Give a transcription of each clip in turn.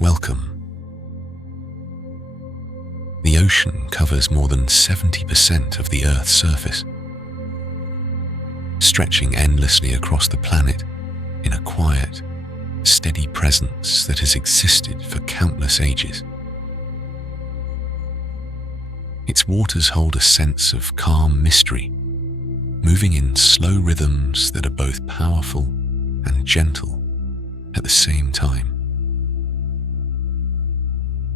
Welcome. The ocean covers more than 70% of the Earth's surface, stretching endlessly across the planet in a quiet, steady presence that has existed for countless ages. Its waters hold a sense of calm mystery, moving in slow rhythms that are both powerful and gentle at the same time.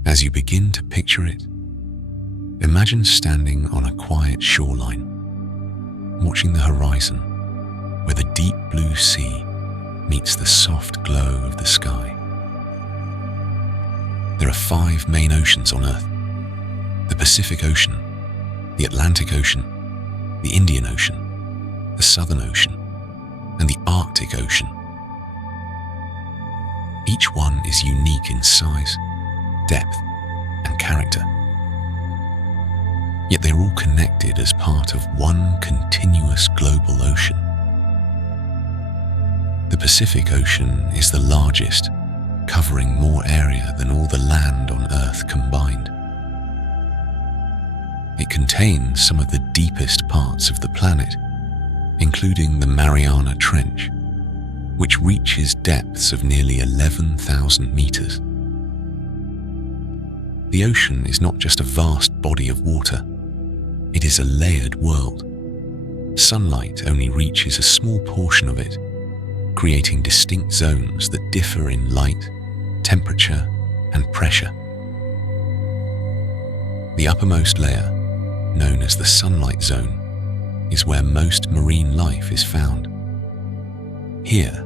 As you begin to picture it, imagine standing on a quiet shoreline, watching the horizon where the deep blue sea meets the soft glow of the sky. There are 5 main oceans on Earth: the Pacific Ocean, the Atlantic Ocean, the Indian Ocean, the Southern Ocean, and the Arctic Ocean. Each one is unique in size, depth, and character. Yet they're all connected as part of one continuous global ocean. The Pacific Ocean is the largest, covering more area than all the land on Earth combined. It contains some of the deepest parts of the planet, including the Mariana Trench, which reaches depths of nearly 11,000 meters. The ocean is not just a vast body of water, it is a layered world. Sunlight only reaches a small portion of it, creating distinct zones that differ in light, temperature, and pressure. The uppermost layer, known as the sunlight zone, is where most marine life is found. Here,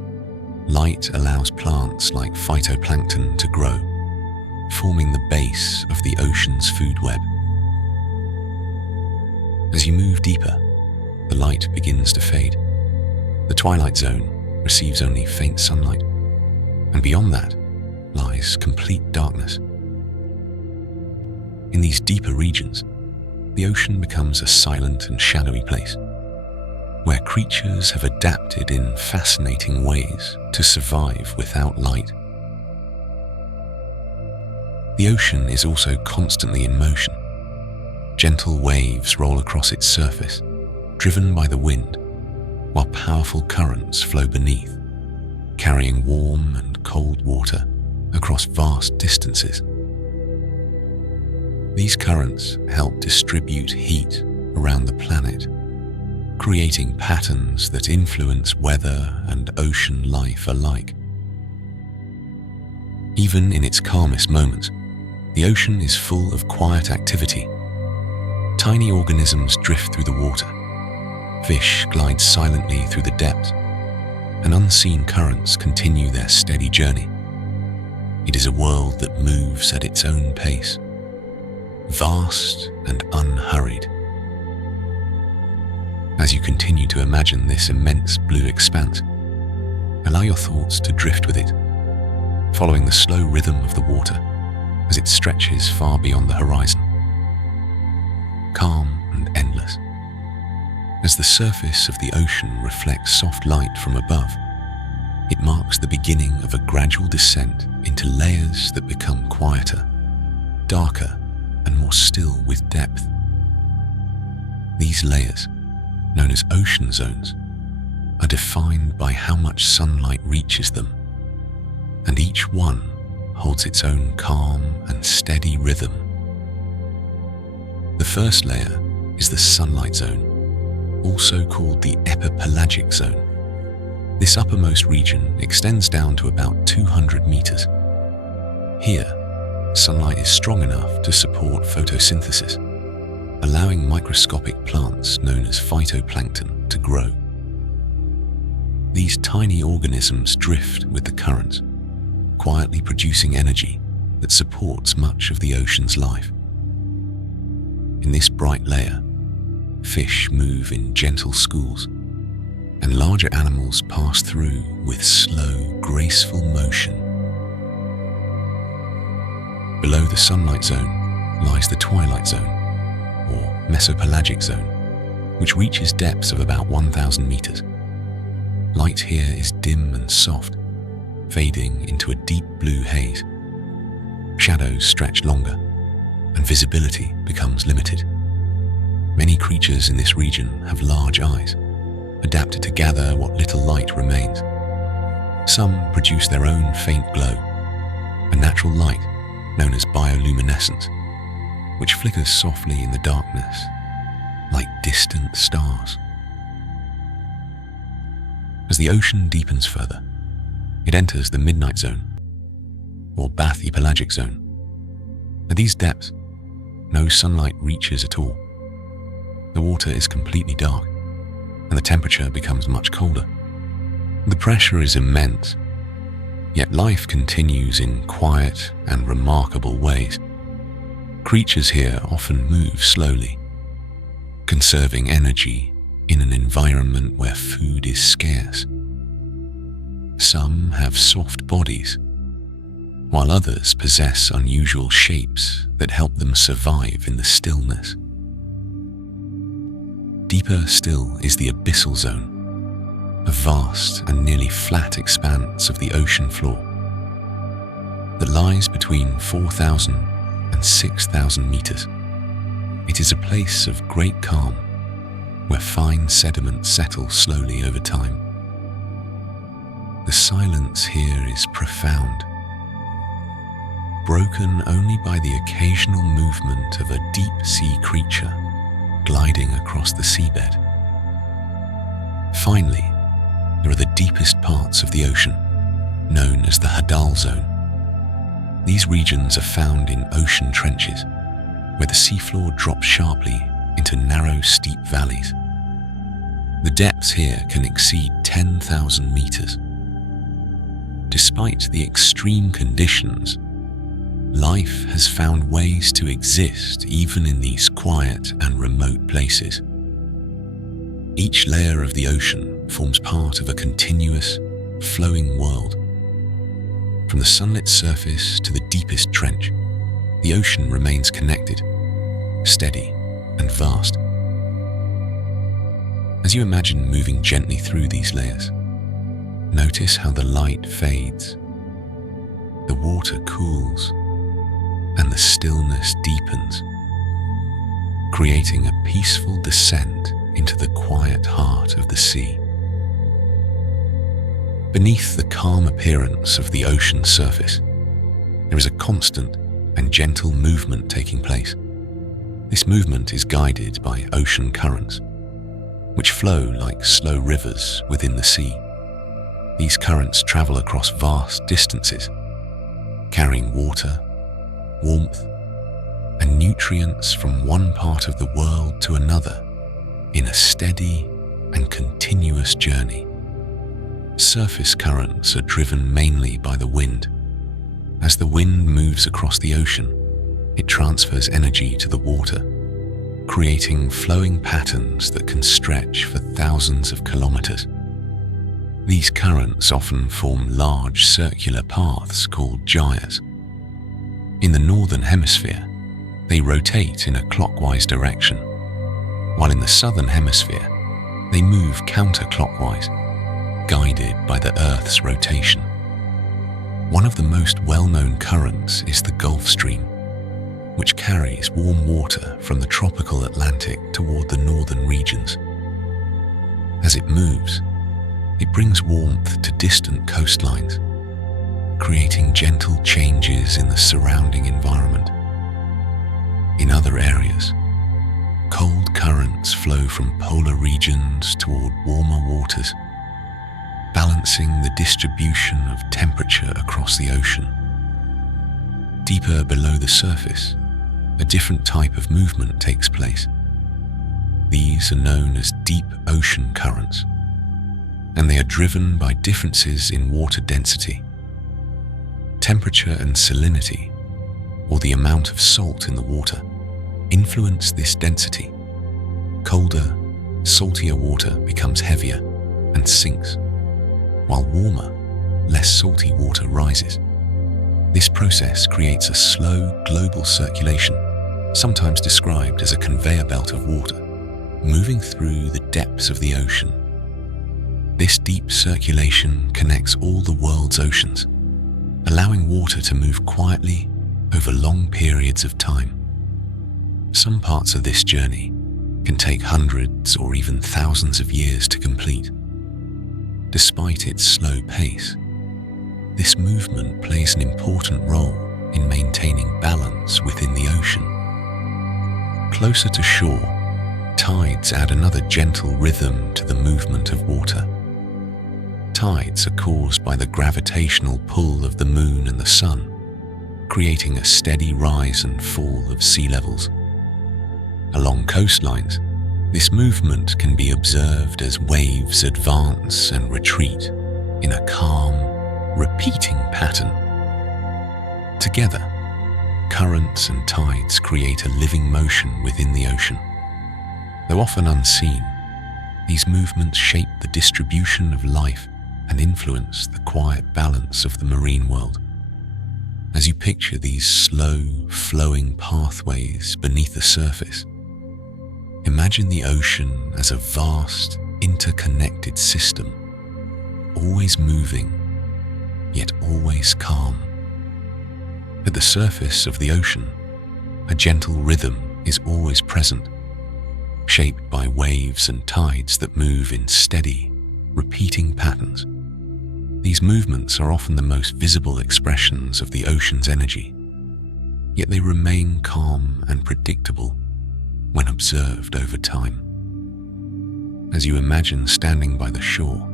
light allows plants like phytoplankton to grow, forming the base of the ocean's food web. As you move deeper, the light begins to fade. The twilight zone receives only faint sunlight, and beyond that lies complete darkness. In these deeper regions, the ocean becomes a silent and shadowy place, where creatures have adapted in fascinating ways to survive without light. The ocean is also constantly in motion. Gentle waves roll across its surface, driven by the wind, while powerful currents flow beneath, carrying warm and cold water across vast distances. These currents help distribute heat around the planet, creating patterns that influence weather and ocean life alike. Even in its calmest moments, the ocean is full of quiet activity. Tiny organisms drift through the water, fish glide silently through the depths, and unseen currents continue their steady journey. It is a world that moves at its own pace, vast and unhurried. As you continue to imagine this immense blue expanse, allow your thoughts to drift with it, following the slow rhythm of the water as it stretches far beyond the horizon. Calm and endless. As the surface of the ocean reflects soft light from above, it marks the beginning of a gradual descent into layers that become quieter, darker, and more still with depth. These layers, known as ocean zones, are defined by how much sunlight reaches them, and each one holds its own calm and steady rhythm. The first layer is the sunlight zone, also called the epipelagic zone. This uppermost region extends down to about 200 meters. Here, sunlight is strong enough to support photosynthesis, allowing microscopic plants known as phytoplankton to grow. These tiny organisms drift with the currents, quietly producing energy that supports much of the ocean's life. In this bright layer, fish move in gentle schools, and larger animals pass through with slow, graceful motion. Below the sunlight zone lies the twilight zone, or mesopelagic zone, which reaches depths of about 1,000 meters. Light here is dim and soft, fading into a deep blue haze, shadows stretch longer, and visibility becomes limited. Many creatures in this region have large eyes, adapted to gather what little light remains. Some produce their own faint glow, a natural light known as bioluminescence, which flickers softly in the darkness like distant stars. As the ocean deepens further, it enters the midnight zone, or bathypelagic zone. At these depths, no sunlight reaches at all. The water is completely dark, and the temperature becomes much colder. The pressure is immense, yet life continues in quiet and remarkable ways. Creatures here often move slowly, conserving energy in an environment where food is scarce. Some have soft bodies, while others possess unusual shapes that help them survive in the stillness. Deeper still is the abyssal zone, a vast and nearly flat expanse of the ocean floor that lies between 4,000 and 6,000 meters. It is a place of great calm, where fine sediments settle slowly over time. The silence here is profound, broken only by the occasional movement of a deep-sea creature gliding across the seabed. Finally, there are the deepest parts of the ocean, known as the Hadal Zone. These regions are found in ocean trenches, where the seafloor drops sharply into narrow, steep valleys. The depths here can exceed 10,000 meters. Despite the extreme conditions, life has found ways to exist even in these quiet and remote places. Each layer of the ocean forms part of a continuous, flowing world. From the sunlit surface to the deepest trench, the ocean remains connected, steady, and vast. As you imagine moving gently through these layers, notice how the light fades, the water cools, and the stillness deepens, creating a peaceful descent into the quiet heart of the sea. Beneath the calm appearance of the ocean surface, there is a constant and gentle movement taking place. This movement is guided by ocean currents, which flow like slow rivers within the sea. These currents travel across vast distances, carrying water, warmth, and nutrients from one part of the world to another in a steady and continuous journey. Surface currents are driven mainly by the wind. As the wind moves across the ocean, it transfers energy to the water, creating flowing patterns that can stretch for thousands of kilometers. These currents often form large circular paths called gyres. In the northern hemisphere, they rotate in a clockwise direction, while in the southern hemisphere, they move counterclockwise, guided by the Earth's rotation. One of the most well-known currents is the Gulf Stream, which carries warm water from the tropical Atlantic toward the northern regions. As it moves, it brings warmth to distant coastlines, creating gentle changes in the surrounding environment. In other areas, cold currents flow from polar regions toward warmer waters, balancing the distribution of temperature across the ocean. Deeper below the surface, a different type of movement takes place. These are known as deep ocean currents, and they are driven by differences in water density. Temperature and salinity, or the amount of salt in the water, influence this density. Colder, saltier water becomes heavier and sinks, while warmer, less salty water rises. This process creates a slow global circulation, sometimes described as a conveyor belt of water, moving through the depths of the ocean. This deep circulation connects all the world's oceans, allowing water to move quietly over long periods of time. Some parts of this journey can take hundreds or even thousands of years to complete. Despite its slow pace, this movement plays an important role in maintaining balance within the ocean. Closer to shore, tides add another gentle rhythm to the movement of water. Tides are caused by the gravitational pull of the moon and the sun, creating a steady rise and fall of sea levels. Along coastlines, this movement can be observed as waves advance and retreat in a calm, repeating pattern. Together, currents and tides create a living motion within the ocean. Though often unseen, these movements shape the distribution of life and influence the quiet balance of the marine world. As you picture these slow, flowing pathways beneath the surface, imagine the ocean as a vast, interconnected system, always moving, yet always calm. At the surface of the ocean, a gentle rhythm is always present, shaped by waves and tides that move in steady, repeating patterns. These movements are often the most visible expressions of the ocean's energy, yet they remain calm and predictable when observed over time. As you imagine standing by the shore,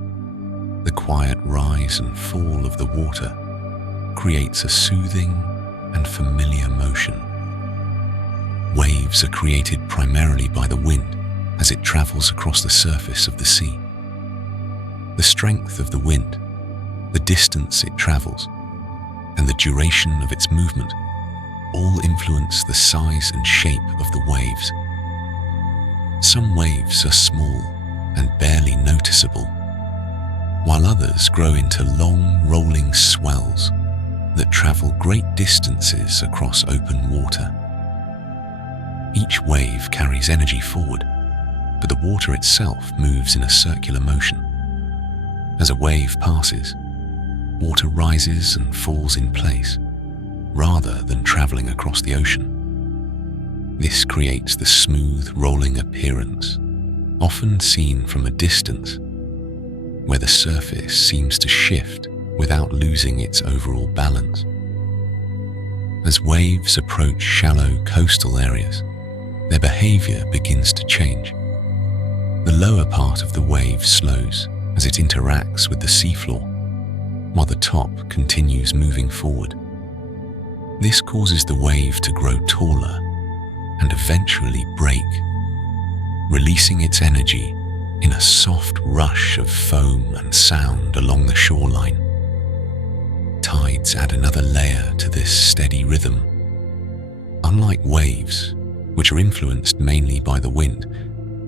the quiet rise and fall of the water creates a soothing and familiar motion. Waves are created primarily by the wind as it travels across the surface of the sea. The strength of the wind, the distance it travels, and the duration of its movement all influence the size and shape of the waves. Some waves are small and barely noticeable, while others grow into long, rolling swells that travel great distances across open water. Each wave carries energy forward, but the water itself moves in a circular motion. As a wave passes, water rises and falls in place, rather than traveling across the ocean. This creates the smooth, rolling appearance, often seen from a distance, where the surface seems to shift without losing its overall balance. As waves approach shallow coastal areas, their behavior begins to change. The lower part of the wave slows as it interacts with the seafloor, while the top continues moving forward. This causes the wave to grow taller and eventually break, releasing its energy in a soft rush of foam and sound along the shoreline. Tides add another layer to this steady rhythm. Unlike waves, which are influenced mainly by the wind,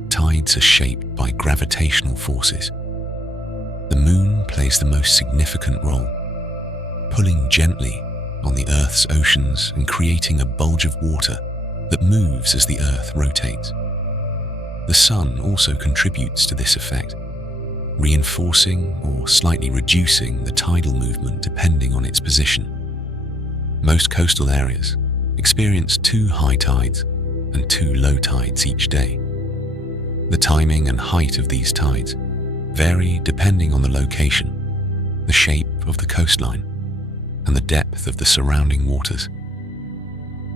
tides are shaped by gravitational forces. The moon plays the most significant role, pulling gently on the Earth's oceans and creating a bulge of water that moves as the Earth rotates. The sun also contributes to this effect, reinforcing or slightly reducing the tidal movement depending on its position. Most coastal areas experience 2 high tides and 2 low tides each day. The timing and height of these tides vary depending on the location, the shape of the coastline, and the depth of the surrounding waters.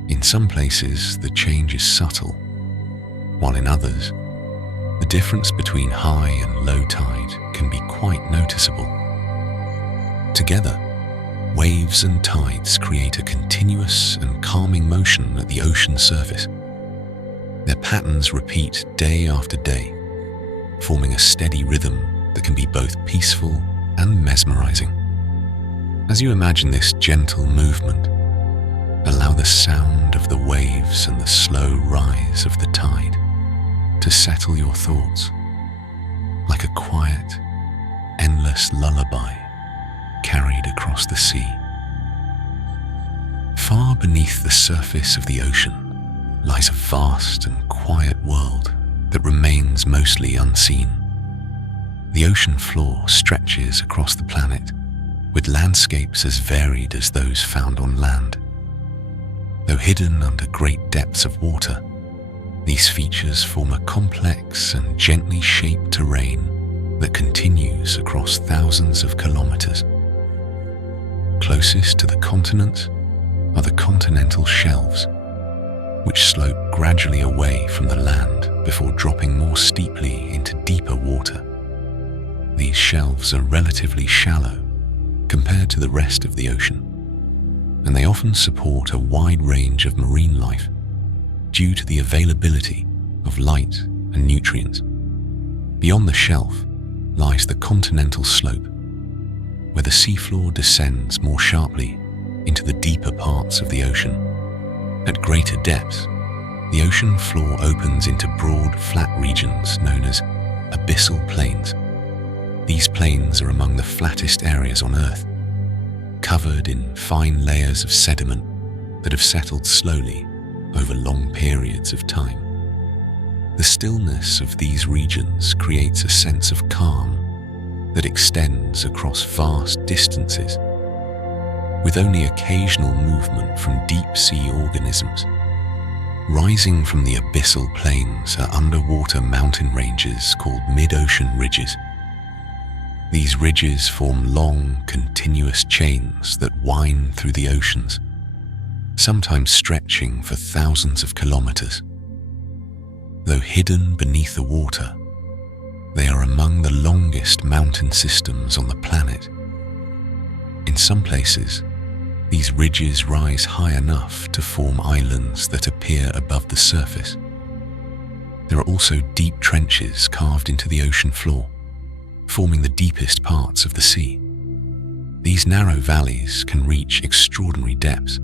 In some places, the change is subtle, while in others, the difference between high and low tide can be quite noticeable. Together, waves and tides create a continuous and calming motion at the ocean surface. Their patterns repeat day after day, forming a steady rhythm that can be both peaceful and mesmerizing. As you imagine this gentle movement, allow the sound of the waves and the slow rise of the tide to settle your thoughts like a quiet, endless lullaby carried across the sea. Far beneath the surface of the ocean lies a vast and quiet world that remains mostly unseen. The ocean floor stretches across the planet, with landscapes as varied as those found on land. Though hidden under great depths of water, these features form a complex and gently shaped terrain that continues across thousands of kilometers. Closest to the continent are the continental shelves, which slope gradually away from the land before dropping more steeply into deeper water. These shelves are relatively shallow compared to the rest of the ocean, and they often support a wide range of marine life due to the availability of light and nutrients. Beyond the shelf lies the continental slope, where the seafloor descends more sharply into the deeper parts of the ocean. At greater depths, the ocean floor opens into broad, flat regions known as abyssal plains. These plains are among the flattest areas on Earth, covered in fine layers of sediment that have settled slowly over long periods of time. The stillness of these regions creates a sense of calm that extends across vast distances, with only occasional movement from deep-sea organisms. Rising from the abyssal plains are underwater mountain ranges called mid-ocean ridges. These ridges form long, continuous chains that wind through the oceans, sometimes stretching for thousands of kilometers. Though hidden beneath the water, they are among the longest mountain systems on the planet. In some places, these ridges rise high enough to form islands that appear above the surface. There are also deep trenches carved into the ocean floor, forming the deepest parts of the sea. These narrow valleys can reach extraordinary depths,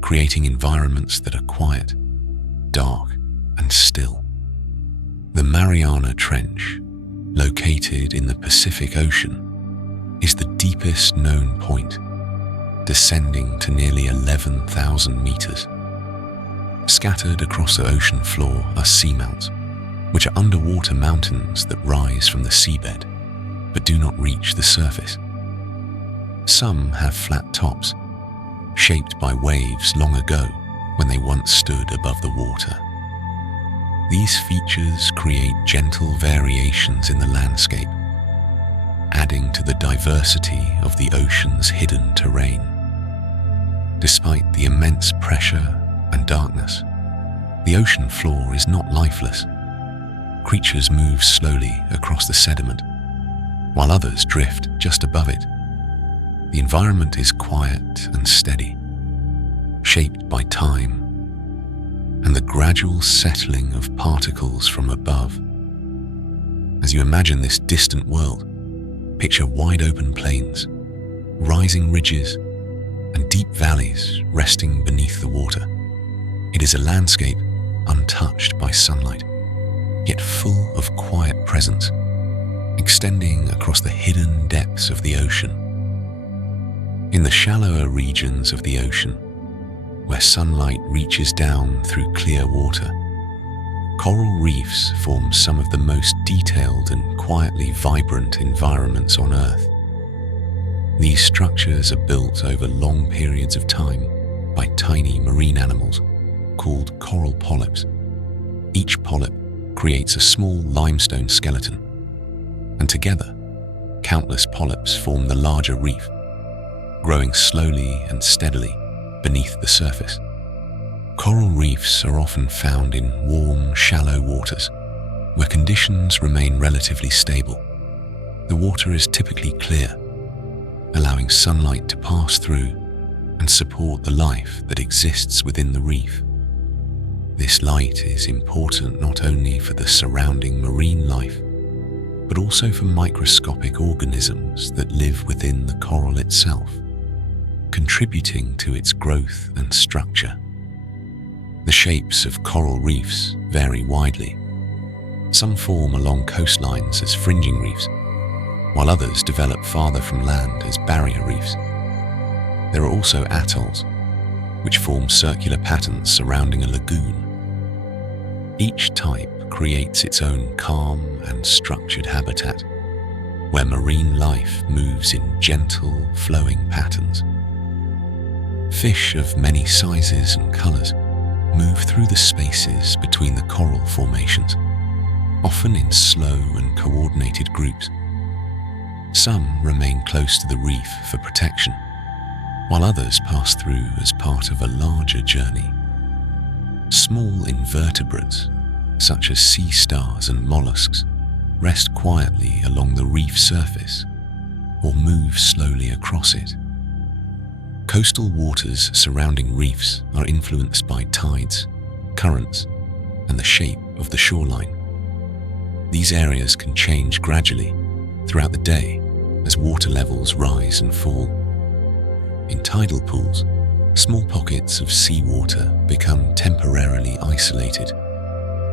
creating environments that are quiet, dark, and still. The Mariana Trench, located in the Pacific Ocean, is the deepest known point, descending to nearly 11,000 meters. Scattered across the ocean floor are seamounts, which are underwater mountains that rise from the seabed but do not reach the surface. Some have flat tops, shaped by waves long ago when they once stood above the water. These features create gentle variations in the landscape, adding to the diversity of the ocean's hidden terrain. Despite the immense pressure and darkness, the ocean floor is not lifeless. Creatures move slowly across the sediment, while others drift just above it. The environment is quiet and steady, shaped by time and the gradual settling of particles from above. As you imagine this distant world, picture wide open plains, rising ridges, and deep valleys resting beneath the water. It is a landscape untouched by sunlight, yet full of quiet presence, extending across the hidden depths of the ocean. In the shallower regions of the ocean, where sunlight reaches down through clear water, coral reefs form some of the most detailed and quietly vibrant environments on Earth. These structures are built over long periods of time by tiny marine animals called coral polyps. Each polyp creates a small limestone skeleton, and together, countless polyps form the larger reef, growing slowly and steadily beneath the surface. Coral reefs are often found in warm, shallow waters, where conditions remain relatively stable. The water is typically clear, allowing sunlight to pass through and support the life that exists within the reef. This light is important not only for the surrounding marine life, but also for microscopic organisms that live within the coral itself, contributing to its growth and structure. The shapes of coral reefs vary widely. Some form along coastlines as fringing reefs, while others develop farther from land as barrier reefs. There are also atolls, which form circular patterns surrounding a lagoon. Each type creates its own calm and structured habitat, where marine life moves in gentle, flowing patterns. Fish of many sizes and colors move through the spaces between the coral formations, often in slow and coordinated groups. Some remain close to the reef for protection, while others pass through as part of a larger journey. Small invertebrates, such as sea stars and mollusks, rest quietly along the reef surface or move slowly across it. Coastal waters surrounding reefs are influenced by tides, currents, and the shape of the shoreline. These areas can change gradually throughout the day as water levels rise and fall. In tidal pools, small pockets of seawater become temporarily isolated,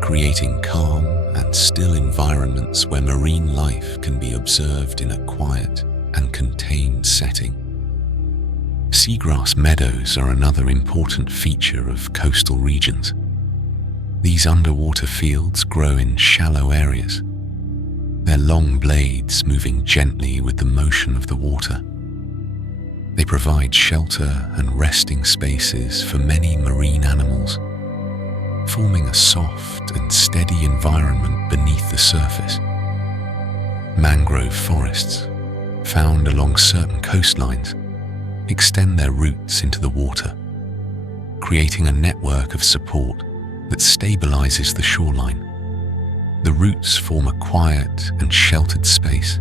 creating calm and still environments where marine life can be observed in a quiet and contained setting. Seagrass meadows are another important feature of coastal regions. These underwater fields grow in shallow areas, their long blades moving gently with the motion of the water. They provide shelter and resting spaces for many marine animals, forming a soft and steady environment beneath the surface. Mangrove forests, found along certain coastlines, extend their roots into the water, creating a network of support that stabilizes the shoreline. The roots form a quiet and sheltered space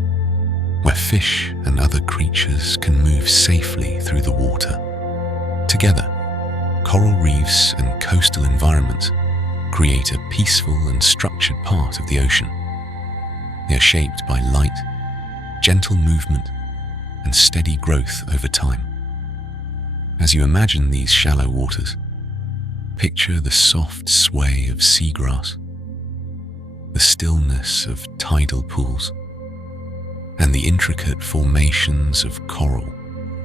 where fish and other creatures can move safely through the water. Together, coral reefs and coastal environments create a peaceful and structured part of the ocean. They are shaped by light, gentle movement, and steady growth over time. As you imagine these shallow waters, picture the soft sway of seagrass, the stillness of tidal pools, and the intricate formations of coral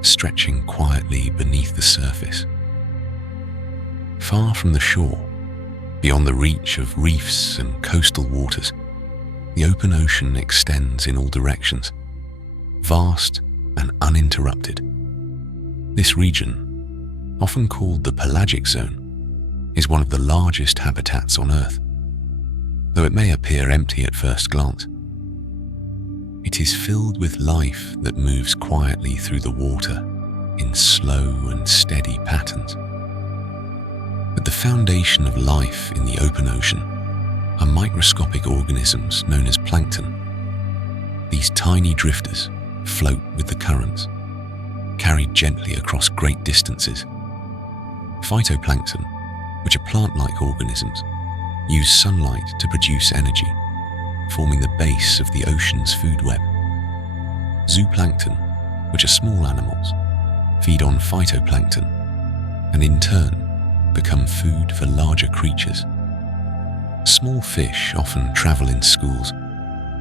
stretching quietly beneath the surface. Far from the shore, beyond the reach of reefs and coastal waters, the open ocean extends in all directions, vast and uninterrupted. This region, often called the pelagic zone, is one of the largest habitats on Earth, though it may appear empty at first glance. It is filled with life that moves quietly through the water in slow and steady patterns. At the foundation of life in the open ocean are microscopic organisms known as plankton. These tiny drifters float with the currents, carried gently across great distances. Phytoplankton, which are plant-like organisms, use sunlight to produce energy, forming the base of the ocean's food web. Zooplankton, which are small animals, feed on phytoplankton and in turn become food for larger creatures. Small fish often travel in schools,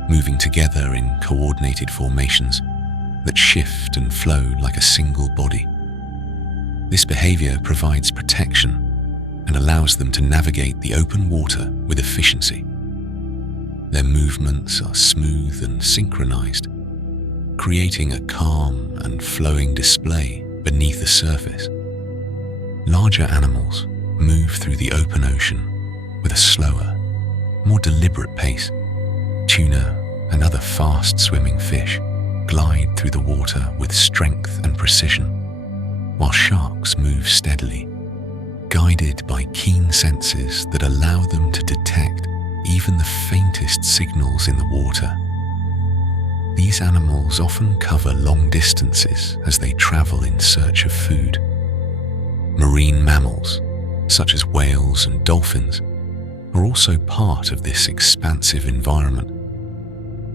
moving together in coordinated formations that shift and flow like a single body. This behavior provides protection and allows them to navigate the open water with efficiency. Their movements are smooth and synchronized, creating a calm and flowing display beneath the surface. Larger animals move through the open ocean with a slower, more deliberate pace. Tuna and other fast-swimming fish glide through the water with strength and precision, while sharks move steadily, guided by keen senses that allow them to detect even the faintest signals in the water. These animals often cover long distances as they travel in search of food. Marine mammals, such as whales and dolphins, are also part of this expansive environment.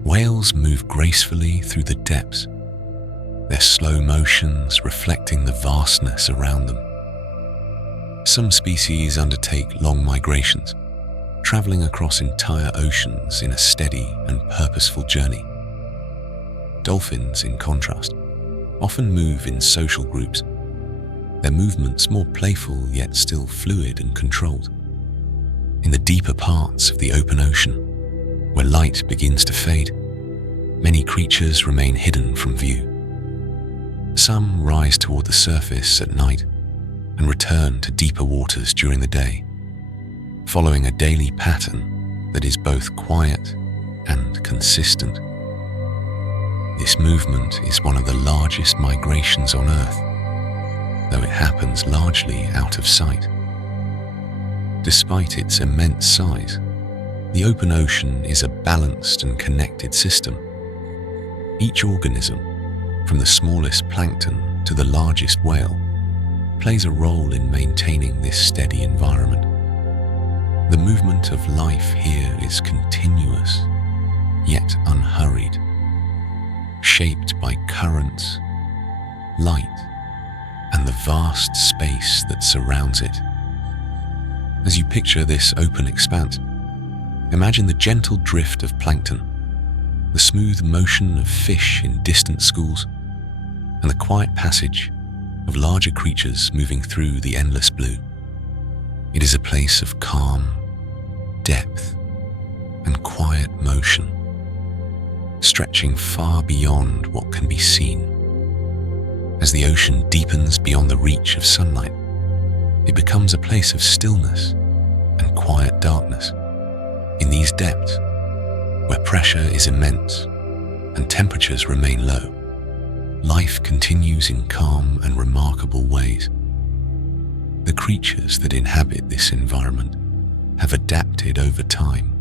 Whales move gracefully through the depths, their slow motions reflecting the vastness around them. Some species undertake long migrations, traveling across entire oceans in a steady and purposeful journey. Dolphins, in contrast, often move in social groups, their movements more playful yet still fluid and controlled. In the deeper parts of the open ocean, where light begins to fade, many creatures remain hidden from view. Some rise toward the surface at night, and return to deeper waters during the day, following a daily pattern that is both quiet and consistent. This movement is one of the largest migrations on Earth, though it happens largely out of sight. Despite its immense size, the open ocean is a balanced and connected system. Each organism, from the smallest plankton to the largest whale, plays a role in maintaining this steady environment. The movement of life here is continuous, yet unhurried, shaped by currents, light, and the vast space that surrounds it. As you picture this open expanse, imagine the gentle drift of plankton, the smooth motion of fish in distant schools, and the quiet passage of larger creatures moving through the endless blue. It is a place of calm, depth, and quiet motion, stretching far beyond what can be seen. As the ocean deepens beyond the reach of sunlight, it becomes a place of stillness and quiet darkness. In these depths, where pressure is immense and temperatures remain low, life continues in calm and remarkable ways. The creatures that inhabit this environment have adapted over time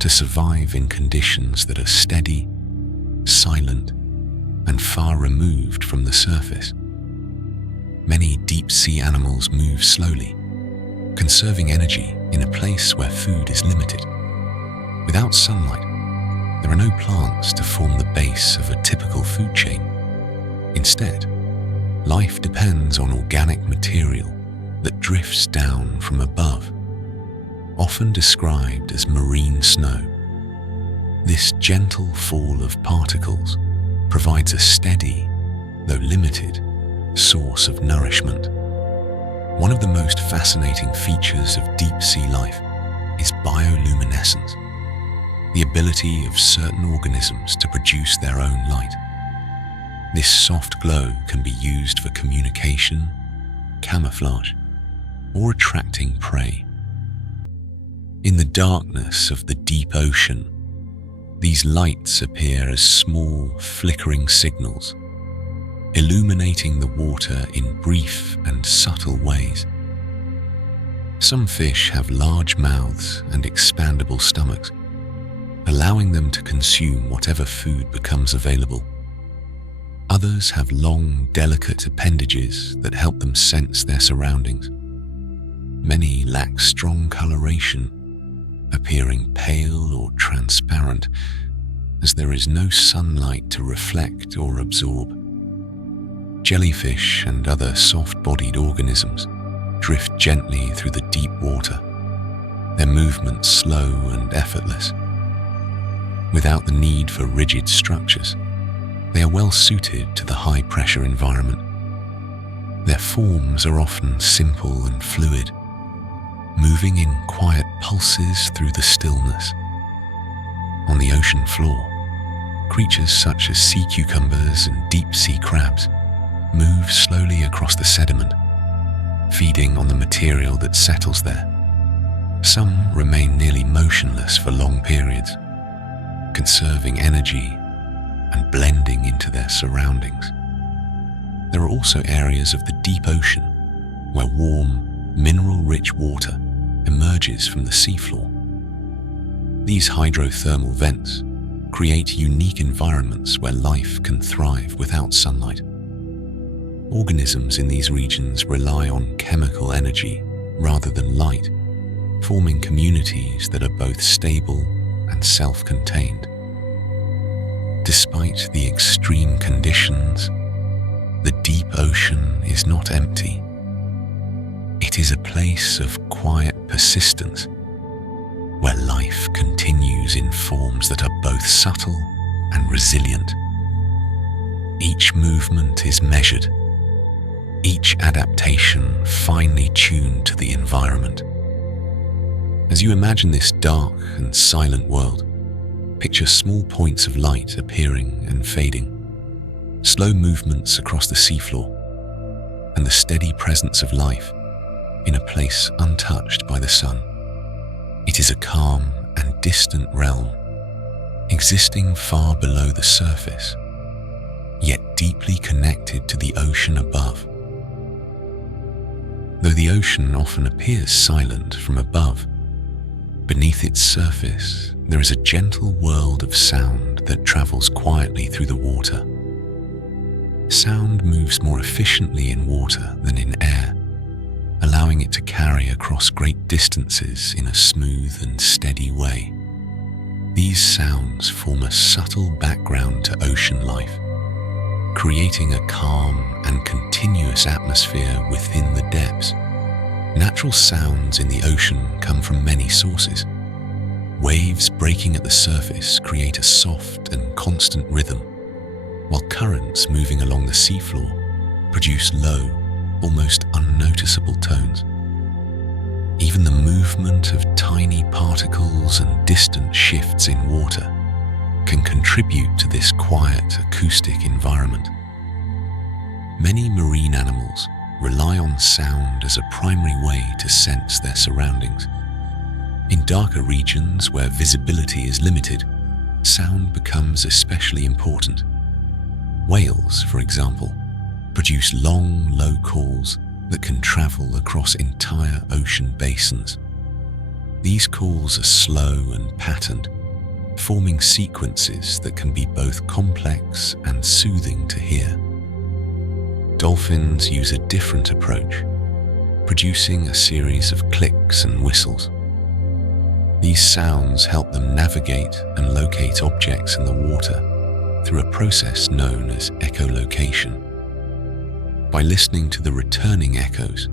to survive in conditions that are steady, silent, and far removed from the surface. Many deep-sea animals move slowly, conserving energy in a place where food is limited. Without sunlight, there are no plants to form the base of a typical food chain. Instead, life depends on organic material that drifts down from above, often described as marine snow. This gentle fall of particles provides a steady, though limited, source of nourishment. One of the most fascinating features of deep-sea life is bioluminescence, the ability of certain organisms to produce their own light. This soft glow can be used for communication, camouflage, or attracting prey. In the darkness of the deep ocean, these lights appear as small, flickering signals, illuminating the water in brief and subtle ways. Some fish have large mouths and expandable stomachs, allowing them to consume whatever food becomes available. Others have long, delicate appendages that help them sense their surroundings. Many lack strong coloration, appearing pale or transparent, as there is no sunlight to reflect or absorb. Jellyfish and other soft-bodied organisms drift gently through the deep water, their movements slow and effortless. Without the need for rigid structures, they are well suited to the high-pressure environment. Their forms are often simple and fluid, moving in quiet pulses through the stillness. On the ocean floor, creatures such as sea cucumbers and deep-sea crabs move slowly across the sediment, feeding on the material that settles there. Some remain nearly motionless for long periods, conserving energy and blending into their surroundings. There are also areas of the deep ocean where warm, mineral-rich water emerges from the seafloor. These hydrothermal vents create unique environments where life can thrive without sunlight. Organisms in these regions rely on chemical energy rather than light, forming communities that are both stable and self-contained. Despite the extreme conditions, the deep ocean is not empty. It is a place of quiet persistence, where life continues in forms that are both subtle and resilient. Each movement is measured, each adaptation finely tuned to the environment. As you imagine this dark and silent world, picture small points of light appearing and fading, slow movements across the seafloor, and the steady presence of life in a place untouched by the sun. It is a calm and distant realm, existing far below the surface, yet deeply connected to the ocean above. Though the ocean often appears silent from above, beneath its surface there is a gentle world of sound that travels quietly through the water. Sound moves more efficiently in water than in air, allowing it to carry across great distances in a smooth and steady way. These sounds form a subtle background to ocean life, creating a calm and continuous atmosphere within the depths. Natural sounds in the ocean come from many sources. Waves breaking at the surface create a soft and constant rhythm, while currents moving along the seafloor produce low, almost unnoticeable tones. Even the movement of tiny particles and distant shifts in water can contribute to this quiet acoustic environment. Many marine animals rely on sound as a primary way to sense their surroundings. In darker regions where visibility is limited, sound becomes especially important. Whales, for example, produce long, low calls that can travel across entire ocean basins. These calls are slow and patterned, forming sequences that can be both complex and soothing to hear. Dolphins use a different approach, producing a series of clicks and whistles. These sounds help them navigate and locate objects in the water through a process known as echolocation. By listening to the returning echoes,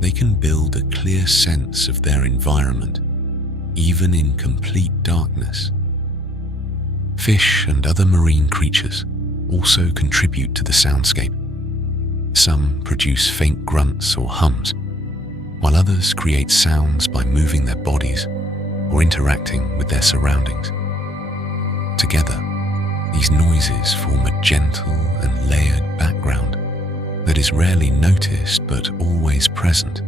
they can build a clear sense of their environment, even in complete darkness. Fish and other marine creatures also contribute to the soundscape. Some produce faint grunts or hums, while others create sounds by moving their bodies or interacting with their surroundings. Together, these noises form a gentle and layered background that is rarely noticed but always present.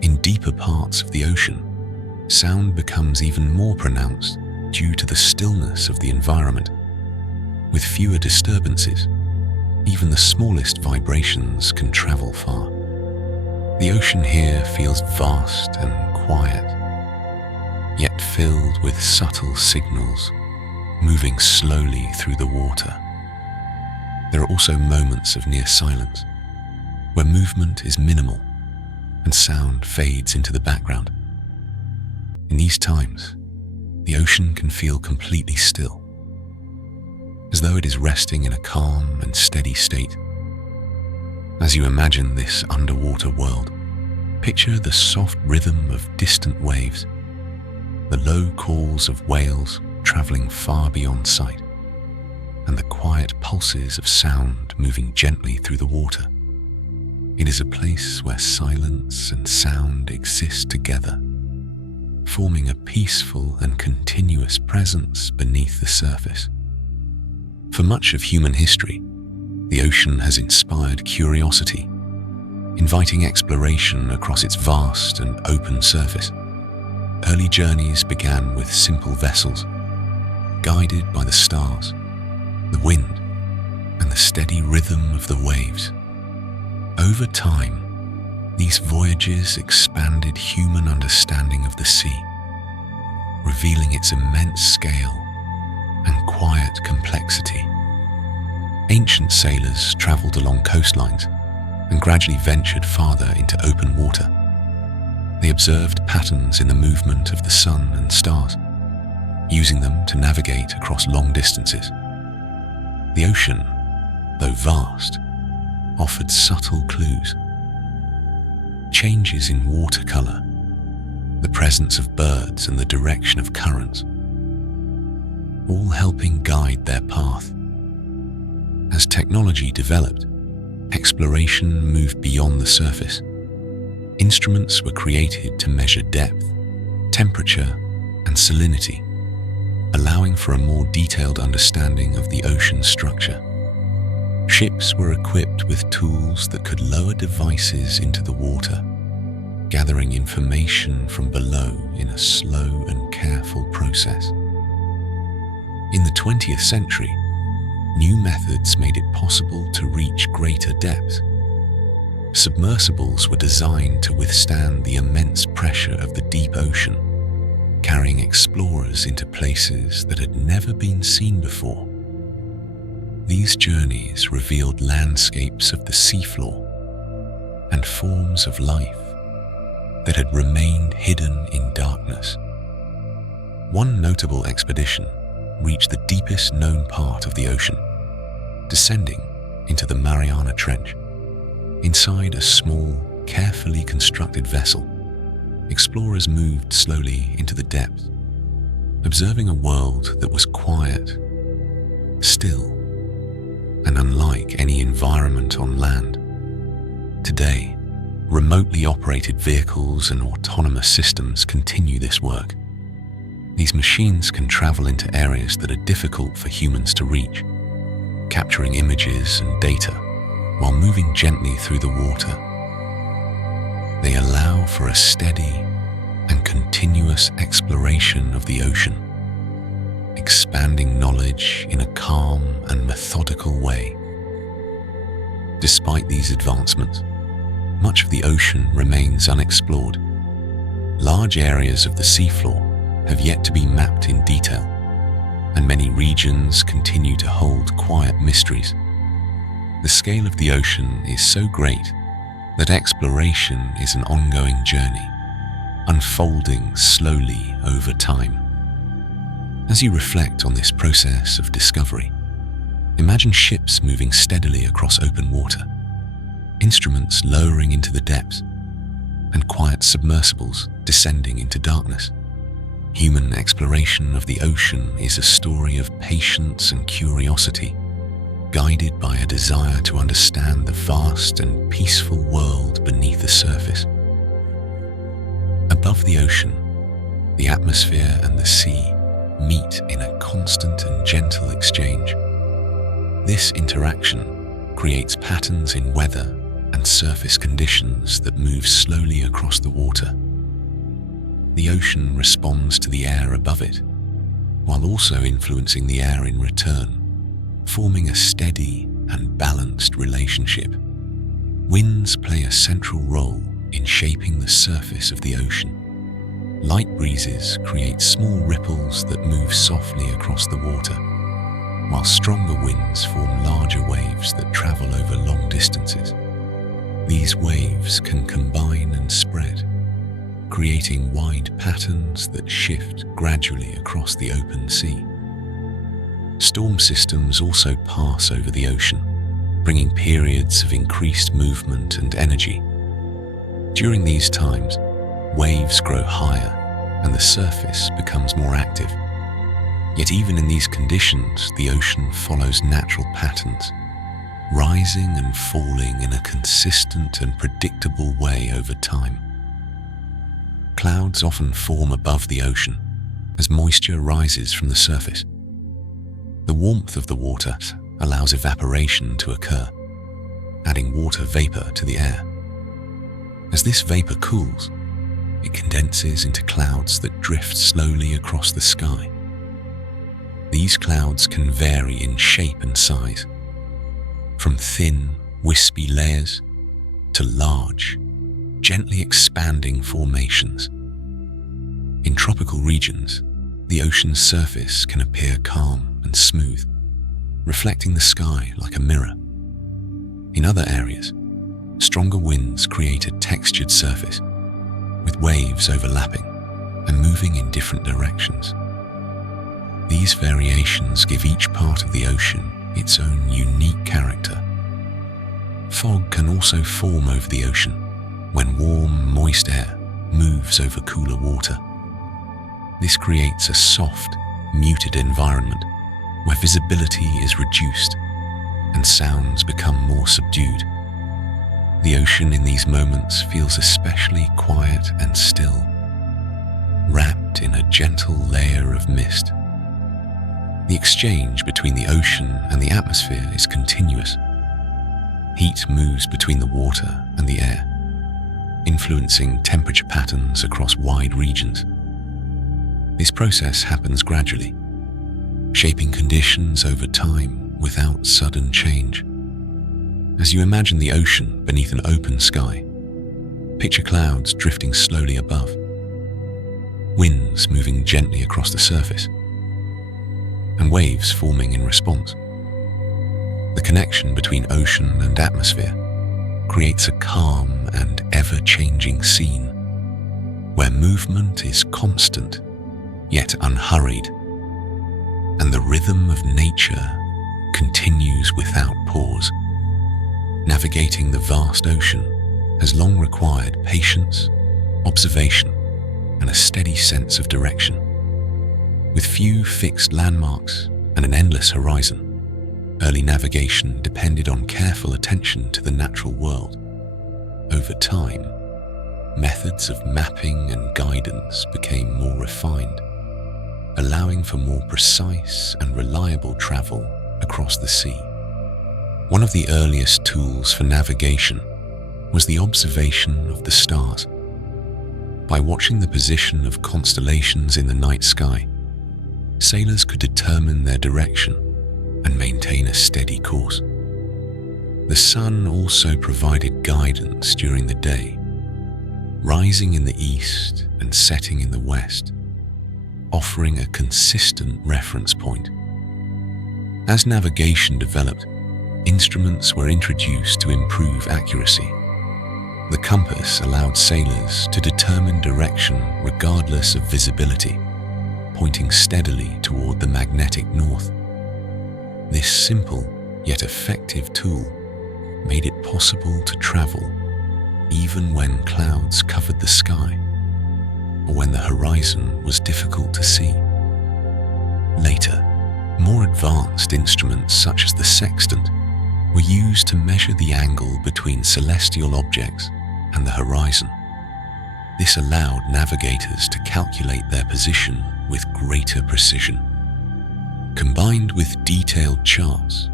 In deeper parts of the ocean, sound becomes even more pronounced due to the stillness of the environment. With fewer disturbances, even the smallest vibrations can travel far. The ocean here feels vast and quiet, yet filled with subtle signals moving slowly through the water. There are also moments of near silence, where movement is minimal and sound fades into the background. In these times, the ocean can feel completely still, as though it is resting in a calm and steady state. As you imagine this underwater world, picture the soft rhythm of distant waves, the low calls of whales traveling far beyond sight, and the quiet pulses of sound moving gently through the water. It is a place where silence and sound exist together, forming a peaceful and continuous presence beneath the surface. For much of human history, the ocean has inspired curiosity, inviting exploration across its vast and open surface. Early journeys began with simple vessels, guided by the stars, the wind, and the steady rhythm of the waves. Over time, these voyages expanded human understanding of the sea, revealing its immense scale and quiet complexity. Ancient sailors traveled along coastlines and gradually ventured farther into open water. They observed patterns in the movement of the sun and stars, using them to navigate across long distances. The ocean, though vast, offered subtle clues. Changes in water color, the presence of birds and the direction of currents, all helping guide their path. As technology developed, exploration moved beyond the surface. Instruments were created to measure depth, temperature, and salinity, allowing for a more detailed understanding of the ocean's structure. Ships were equipped with tools that could lower devices into the water, gathering information from below in a slow and careful process. In the 20th century, new methods made it possible to reach greater depths. Submersibles were designed to withstand the immense pressure of the deep ocean, carrying explorers into places that had never been seen before. These journeys revealed landscapes of the seafloor and forms of life that had remained hidden in darkness. One notable expedition reached the deepest known part of the ocean, descending into the Mariana Trench. Inside a small, carefully constructed vessel, explorers moved slowly into the depths, observing a world that was quiet, still, and unlike any environment on land. Today, remotely operated vehicles and autonomous systems continue this work. These machines can travel into areas that are difficult for humans to reach, capturing images and data while moving gently through the water. They allow for a steady and continuous exploration of the ocean, expanding knowledge in a calm and methodical way. Despite these advancements, much of the ocean remains unexplored. Large areas of the seafloor have yet to be mapped in detail, and many regions continue to hold quiet mysteries. The scale of the ocean is so great that exploration is an ongoing journey, unfolding slowly over time. As you reflect on this process of discovery, imagine ships moving steadily across open water, instruments lowering into the depths, and quiet submersibles descending into darkness. Human exploration of the ocean is a story of patience and curiosity, guided by a desire to understand the vast and peaceful world beneath the surface. Above the ocean, the atmosphere and the sea meet in a constant and gentle exchange. This interaction creates patterns in weather and surface conditions that move slowly across the water. The ocean responds to the air above it, while also influencing the air in return, forming a steady and balanced relationship. Winds play a central role in shaping the surface of the ocean. Light breezes create small ripples that move softly across the water, while stronger winds form larger waves that travel over long distances. These waves can combine and spread, creating wide patterns that shift gradually across the open sea. Storm systems also pass over the ocean, bringing periods of increased movement and energy. During these times, waves grow higher and the surface becomes more active. Yet even in these conditions, the ocean follows natural patterns, rising and falling in a consistent and predictable way over time. Clouds often form above the ocean as moisture rises from the surface. The warmth of the water allows evaporation to occur, adding water vapor to the air. As this vapor cools, it condenses into clouds that drift slowly across the sky. These clouds can vary in shape and size, from thin, wispy layers to large, gently expanding formations. In tropical regions, the ocean's surface can appear calm and smooth, reflecting the sky like a mirror. In other areas, stronger winds create a textured surface, with waves overlapping and moving in different directions. These variations give each part of the ocean its own unique character. Fog can also form over the ocean when warm, moist air moves over cooler water. This creates a soft, muted environment where visibility is reduced and sounds become more subdued. The ocean in these moments feels especially quiet and still, wrapped in a gentle layer of mist. The exchange between the ocean and the atmosphere is continuous, Heat moves between the water and the air, influencing temperature patterns across wide regions. This process happens gradually, shaping conditions over time without sudden change. As you imagine the ocean beneath an open sky, picture clouds drifting slowly above, winds moving gently across the surface, and waves forming in response. The connection between ocean and atmosphere creates a calm and ever-changing scene where movement is constant yet unhurried, and the rhythm of nature continues without pause. Navigating the vast ocean has long required patience, observation, and a steady sense of direction. With few fixed landmarks and an endless horizon, early navigation depended on careful attention to the natural world. Over time, methods of mapping and guidance became more refined, allowing for more precise and reliable travel across the sea. One of the earliest tools for navigation was the observation of the stars. By watching the position of constellations in the night sky, sailors could determine their direction and maintain a steady course. The sun also provided guidance during the day, rising in the east and setting in the west, offering a consistent reference point. As navigation developed, instruments were introduced to improve accuracy. The compass allowed sailors to determine direction regardless of visibility, pointing steadily toward the magnetic north. This simple yet effective tool made it possible to travel even when clouds covered the sky or when the horizon was difficult to see. Later, more advanced instruments such as the sextant were used to measure the angle between celestial objects and the horizon. This allowed navigators to calculate their position with greater precision. Combined with detailed charts,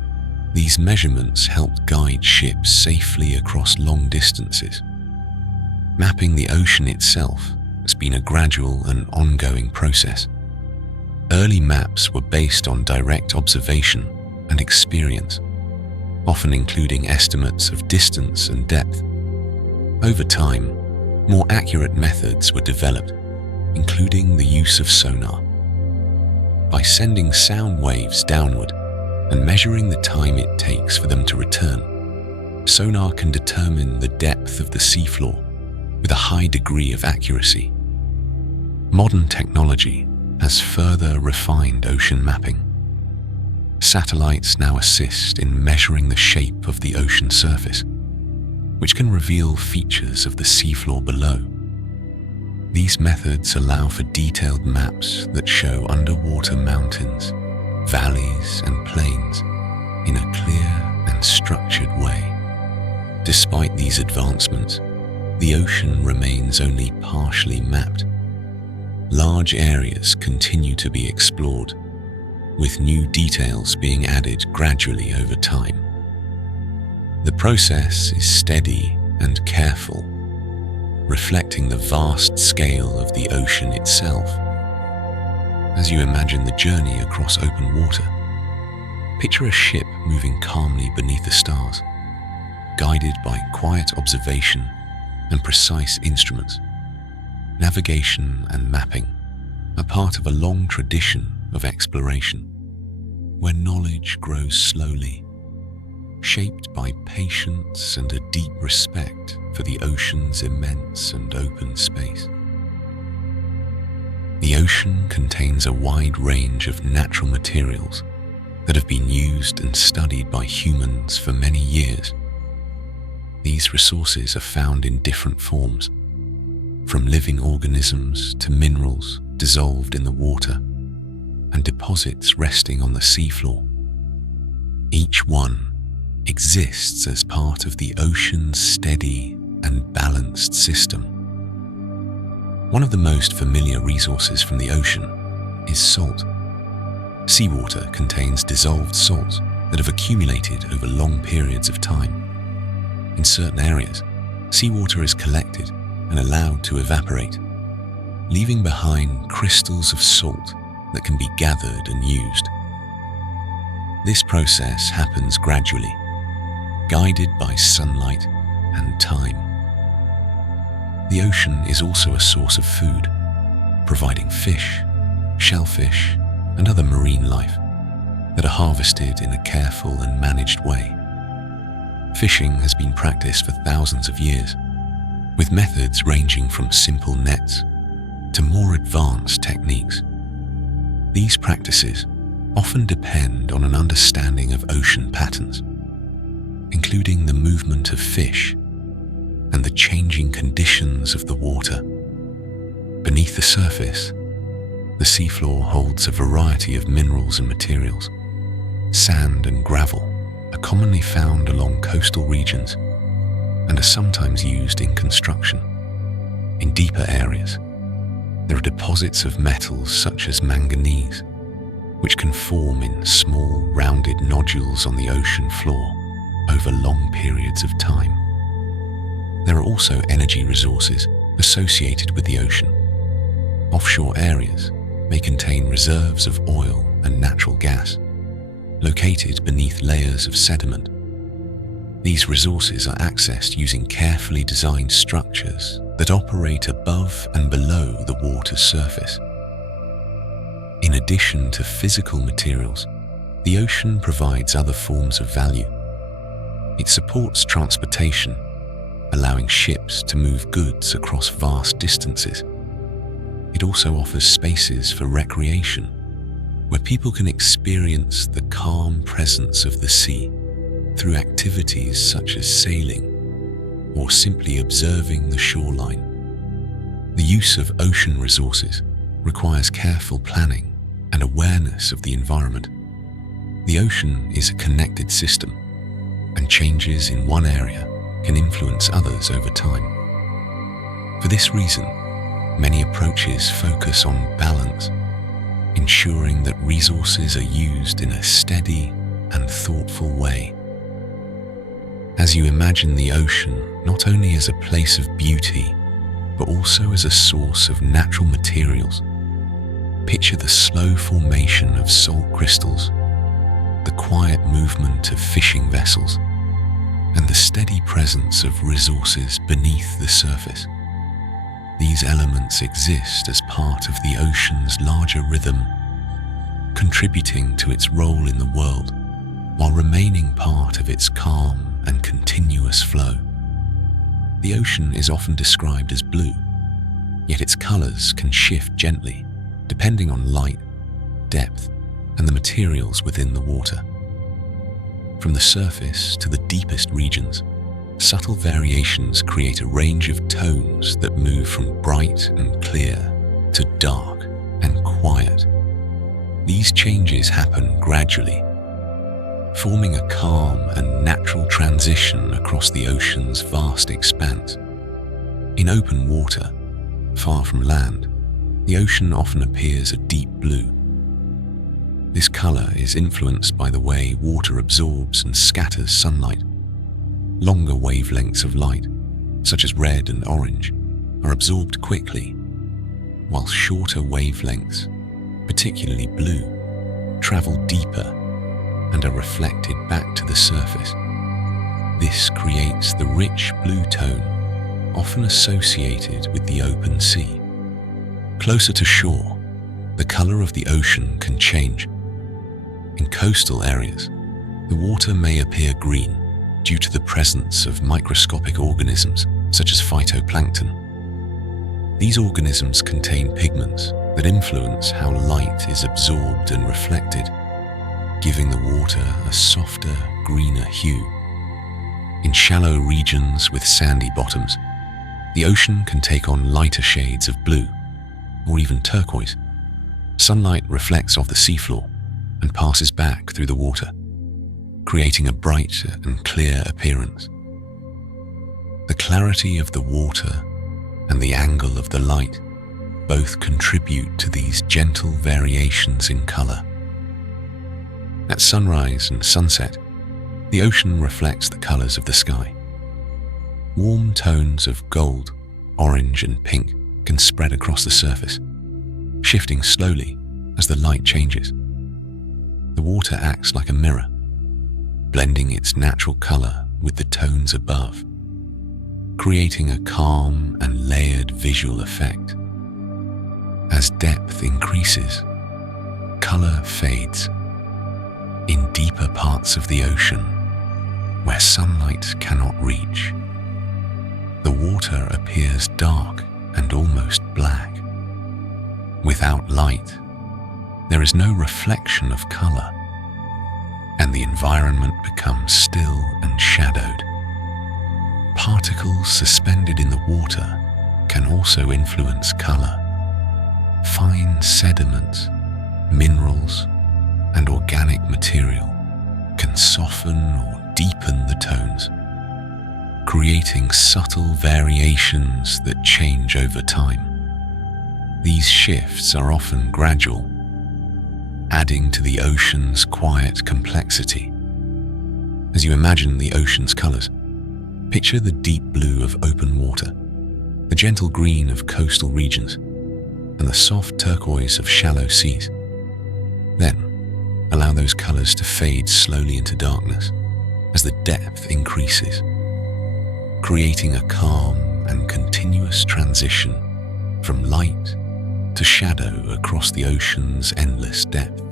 these measurements helped guide ships safely across long distances. Mapping the ocean itself has been a gradual and ongoing process. Early maps were based on direct observation and experience, often including estimates of distance and depth. Over time, more accurate methods were developed, including the use of sonar. By sending sound waves downward and measuring the time it takes for them to return, sonar can determine the depth of the seafloor with a high degree of accuracy. Modern technology has further refined ocean mapping. Satellites now assist in measuring the shape of the ocean surface, which can reveal features of the seafloor below. These methods allow for detailed maps that show underwater mountains, valleys, and plains in a clear and structured way. Despite these advancements, the ocean remains only partially mapped. Large areas continue to be explored, with new details being added gradually over time. The process is steady and careful, reflecting the vast scale of the ocean itself. As you imagine the journey across open water, picture a ship moving calmly beneath the stars, guided by quiet observation and precise instruments. Navigation and mapping are part of a long tradition of exploration, where knowledge grows slowly, shaped by patience and a deep respect for the ocean's immense and open space. The ocean contains a wide range of natural materials that have been used and studied by humans for many years. These resources are found in different forms, from living organisms to minerals dissolved in the water and deposits resting on the seafloor. Each one exists as part of the ocean's steady and balanced system. One of the most familiar resources from the ocean is salt. Seawater contains dissolved salts that have accumulated over long periods of time. In certain areas, seawater is collected and allowed to evaporate, leaving behind crystals of salt that can be gathered and used. This process happens gradually, guided by sunlight and time. The ocean is also a source of food, providing fish, shellfish, and other marine life that are harvested in a careful and managed way. Fishing has been practiced for thousands of years, with methods ranging from simple nets to more advanced techniques. These practices often depend on an understanding of ocean patterns, including the movement of fish and the changing conditions of the water. Beneath the surface, the seafloor holds a variety of minerals and materials. Sand and gravel are commonly found along coastal regions and are sometimes used in construction. In deeper areas, there are deposits of metals such as manganese, which can form in small, rounded nodules on the ocean floor over long periods of time. There are also energy resources associated with the ocean. Offshore areas may contain reserves of oil and natural gas, located beneath layers of sediment. These resources are accessed using carefully designed structures that operate above and below the water's surface. In addition to physical materials, the ocean provides other forms of value. It supports transportation, allowing ships to move goods across vast distances. It also offers spaces for recreation, where people can experience the calm presence of the sea through activities such as sailing or simply observing the shoreline. The use of ocean resources requires careful planning and awareness of the environment. The ocean is a connected system, and changes in one area can influence others over time. For this reason, many approaches focus on balance, ensuring that resources are used in a steady and thoughtful way. As you imagine the ocean not only as a place of beauty, but also as a source of natural materials, picture the slow formation of salt crystals, the quiet movement of fishing vessels, and the steady presence of resources beneath the surface. These elements exist as part of the ocean's larger rhythm, contributing to its role in the world while remaining part of its calm and continuous flow. The ocean is often described as blue, yet its colors can shift gently depending on light, depth, and the materials within the water. From the surface to the deepest regions, subtle variations create a range of tones that move from bright and clear to dark and quiet. These changes happen gradually, forming a calm and natural transition across the ocean's vast expanse. In open water, far from land, the ocean often appears a deep blue. This color is influenced by the way water absorbs and scatters sunlight. Longer wavelengths of light, such as red and orange, are absorbed quickly, while shorter wavelengths, particularly blue, travel deeper and are reflected back to the surface. This creates the rich blue tone, often associated with the open sea. Closer to shore, the color of the ocean can change. In coastal areas, the water may appear green due to the presence of microscopic organisms such as phytoplankton. These organisms contain pigments that influence how light is absorbed and reflected, giving the water a softer, greener hue. In shallow regions with sandy bottoms, the ocean can take on lighter shades of blue or even turquoise. Sunlight reflects off the seafloor and passes back through the water, creating a bright and clear appearance. The clarity of the water and the angle of the light both contribute to these gentle variations in color. At sunrise and sunset, the ocean reflects the colors of the sky, Warm tones of gold, orange and pink can spread across the surface, shifting slowly as the light changes. The water acts like a mirror, blending its natural color with the tones above, creating a calm and layered visual effect. As depth increases, color fades. In deeper parts of the ocean, where sunlight cannot reach, the water appears dark and almost black. Without light, there is no reflection of color, and the environment becomes still and shadowed. Particles suspended in the water can also influence color. Fine sediments, minerals, and organic material can soften or deepen the tones, creating subtle variations that change over time. These shifts are often gradual, adding to the ocean's quiet complexity. As you imagine the ocean's colors, picture the deep blue of open water, the gentle green of coastal regions, and the soft turquoise of shallow seas. Then, allow those colors to fade slowly into darkness as the depth increases, creating a calm and continuous transition from light to shadow across the ocean's endless depth.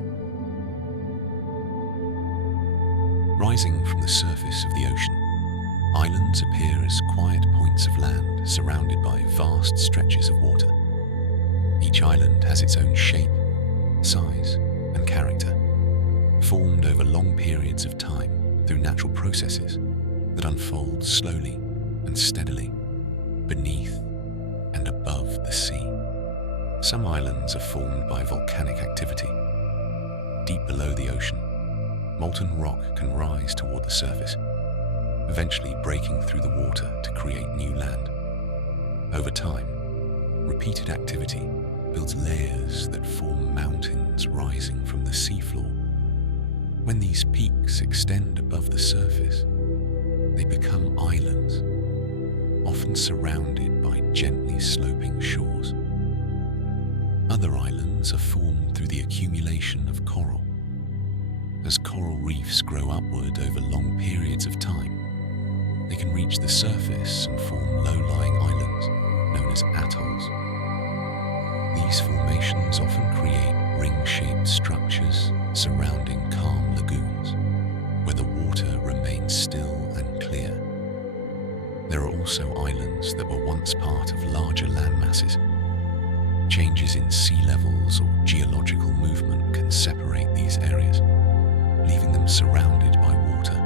Rising from the surface of the ocean, islands appear as quiet points of land surrounded by vast stretches of water. Each island has its own shape, size, and character, formed over long periods of time through natural processes that unfold slowly and steadily beneath and above the sea. Some islands are formed by volcanic activity. Deep below the ocean, molten rock can rise toward the surface, eventually breaking through the water to create new land. Over time, repeated activity builds layers that form mountains rising from the seafloor. When these peaks extend above the surface, they become islands, often surrounded by gently sloping shores. Other islands are formed through the accumulation of coral. As coral reefs grow upward over long periods of time, they can reach the surface and form low-lying islands known as atolls. These formations often create ring-shaped structures surrounding calm lagoons, where the water remains still and clear. There are also islands that were once part of larger land masses. Changes in sea levels or geological movement can separate these areas, leaving them surrounded by water.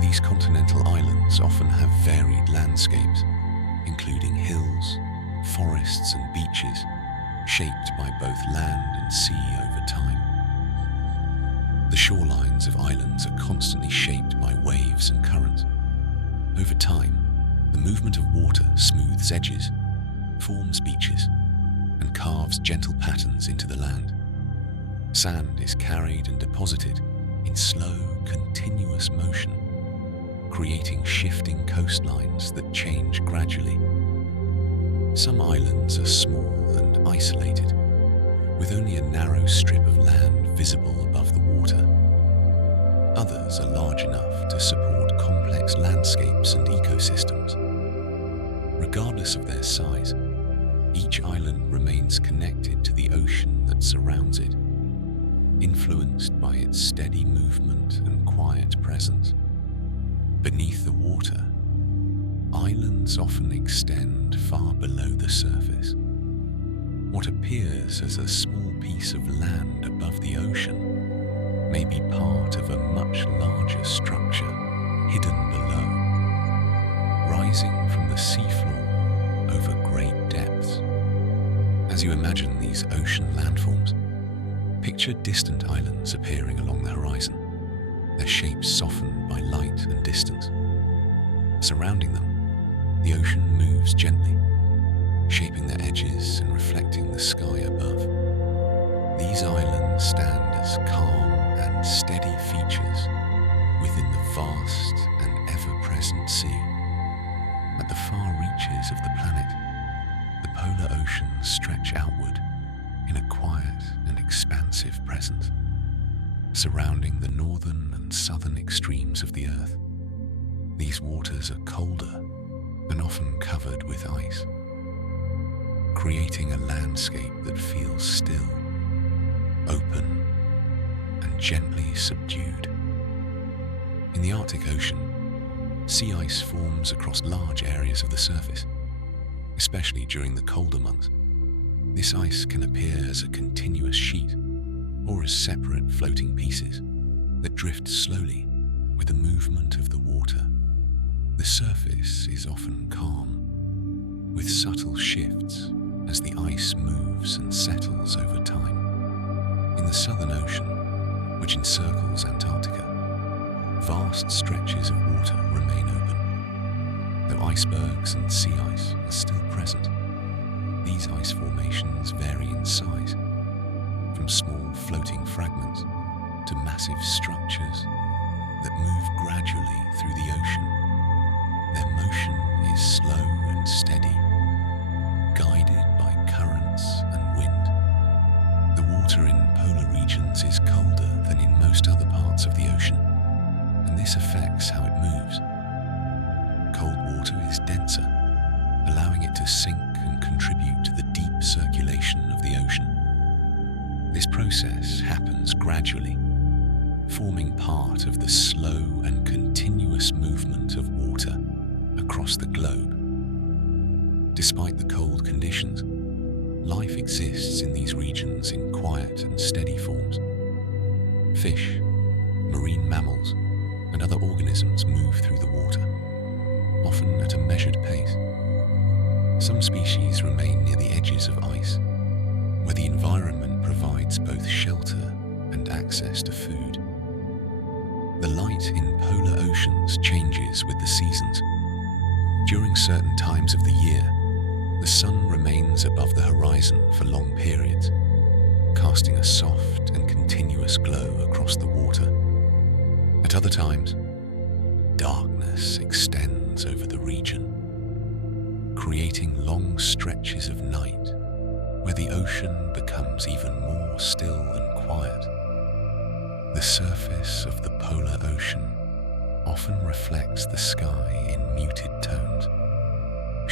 These continental islands often have varied landscapes, including hills, forests and beaches, shaped by both land and sea over time. The shorelines of islands are constantly shaped by waves and currents. Over time, the movement of water smooths edges, forms beaches, and carves gentle patterns into the land. Sand is carried and deposited in slow, continuous motion, creating shifting coastlines that change gradually. Some islands are small and isolated, with only a narrow strip of land visible above the water. Others are large enough to support complex landscapes and ecosystems. Regardless of their size, each island remains connected to the ocean that surrounds it, influenced by its steady movement and quiet presence. Beneath the water, islands often extend far below the surface. What appears as a small piece of land above the ocean may be part of a much larger structure hidden below, rising from the seafloor over great depths. As you imagine these ocean landforms, picture distant islands appearing along the horizon, their shapes softened by light and distance. Surrounding them, the ocean moves gently, shaping their edges and reflecting the sky above. These islands stand as calm and steady features within the vast and ever-present sea. At the far reaches of the planet, the polar oceans stretch outward in a quiet and expansive presence, surrounding the northern and southern extremes of the Earth. These waters are colder and often covered with ice, creating a landscape that feels still, open, and gently subdued. In the Arctic Ocean, sea ice forms across large areas of the surface, especially during the colder months. This ice can appear as a continuous sheet or as separate floating pieces that drift slowly with the movement of the water. The surface is often calm, with subtle shifts as the ice moves and settles over time. In the Southern Ocean, which encircles Antarctica, vast stretches of water remain open. Though icebergs and sea ice are still present, these ice formations vary in size, from small floating fragments to massive structures that move gradually through the ocean. Their motion is slow and steady, guided by currents and wind. The water in polar regions is colder than in most other parts of the ocean, and this affects how it moves. Cold water is denser, allowing it to sink and contribute to the deep circulation of the ocean. This process happens gradually, forming part of the slow and continuous movement of water across the globe. Despite the cold conditions, life exists in these regions in quiet and steady forms. Fish, marine mammals, and other organisms move through the water, often at a measured pace. Some species remain near the edges of ice, where the environment provides both shelter and access to food. The light in polar oceans changes with the seasons. During certain times of the year, the sun remains above the horizon for long periods, casting a soft and continuous glow across the water. At other times, darkness extends over the region, creating long stretches of night where the ocean becomes even more still and quiet. The surface of the polar ocean often reflects the sky in muted tones.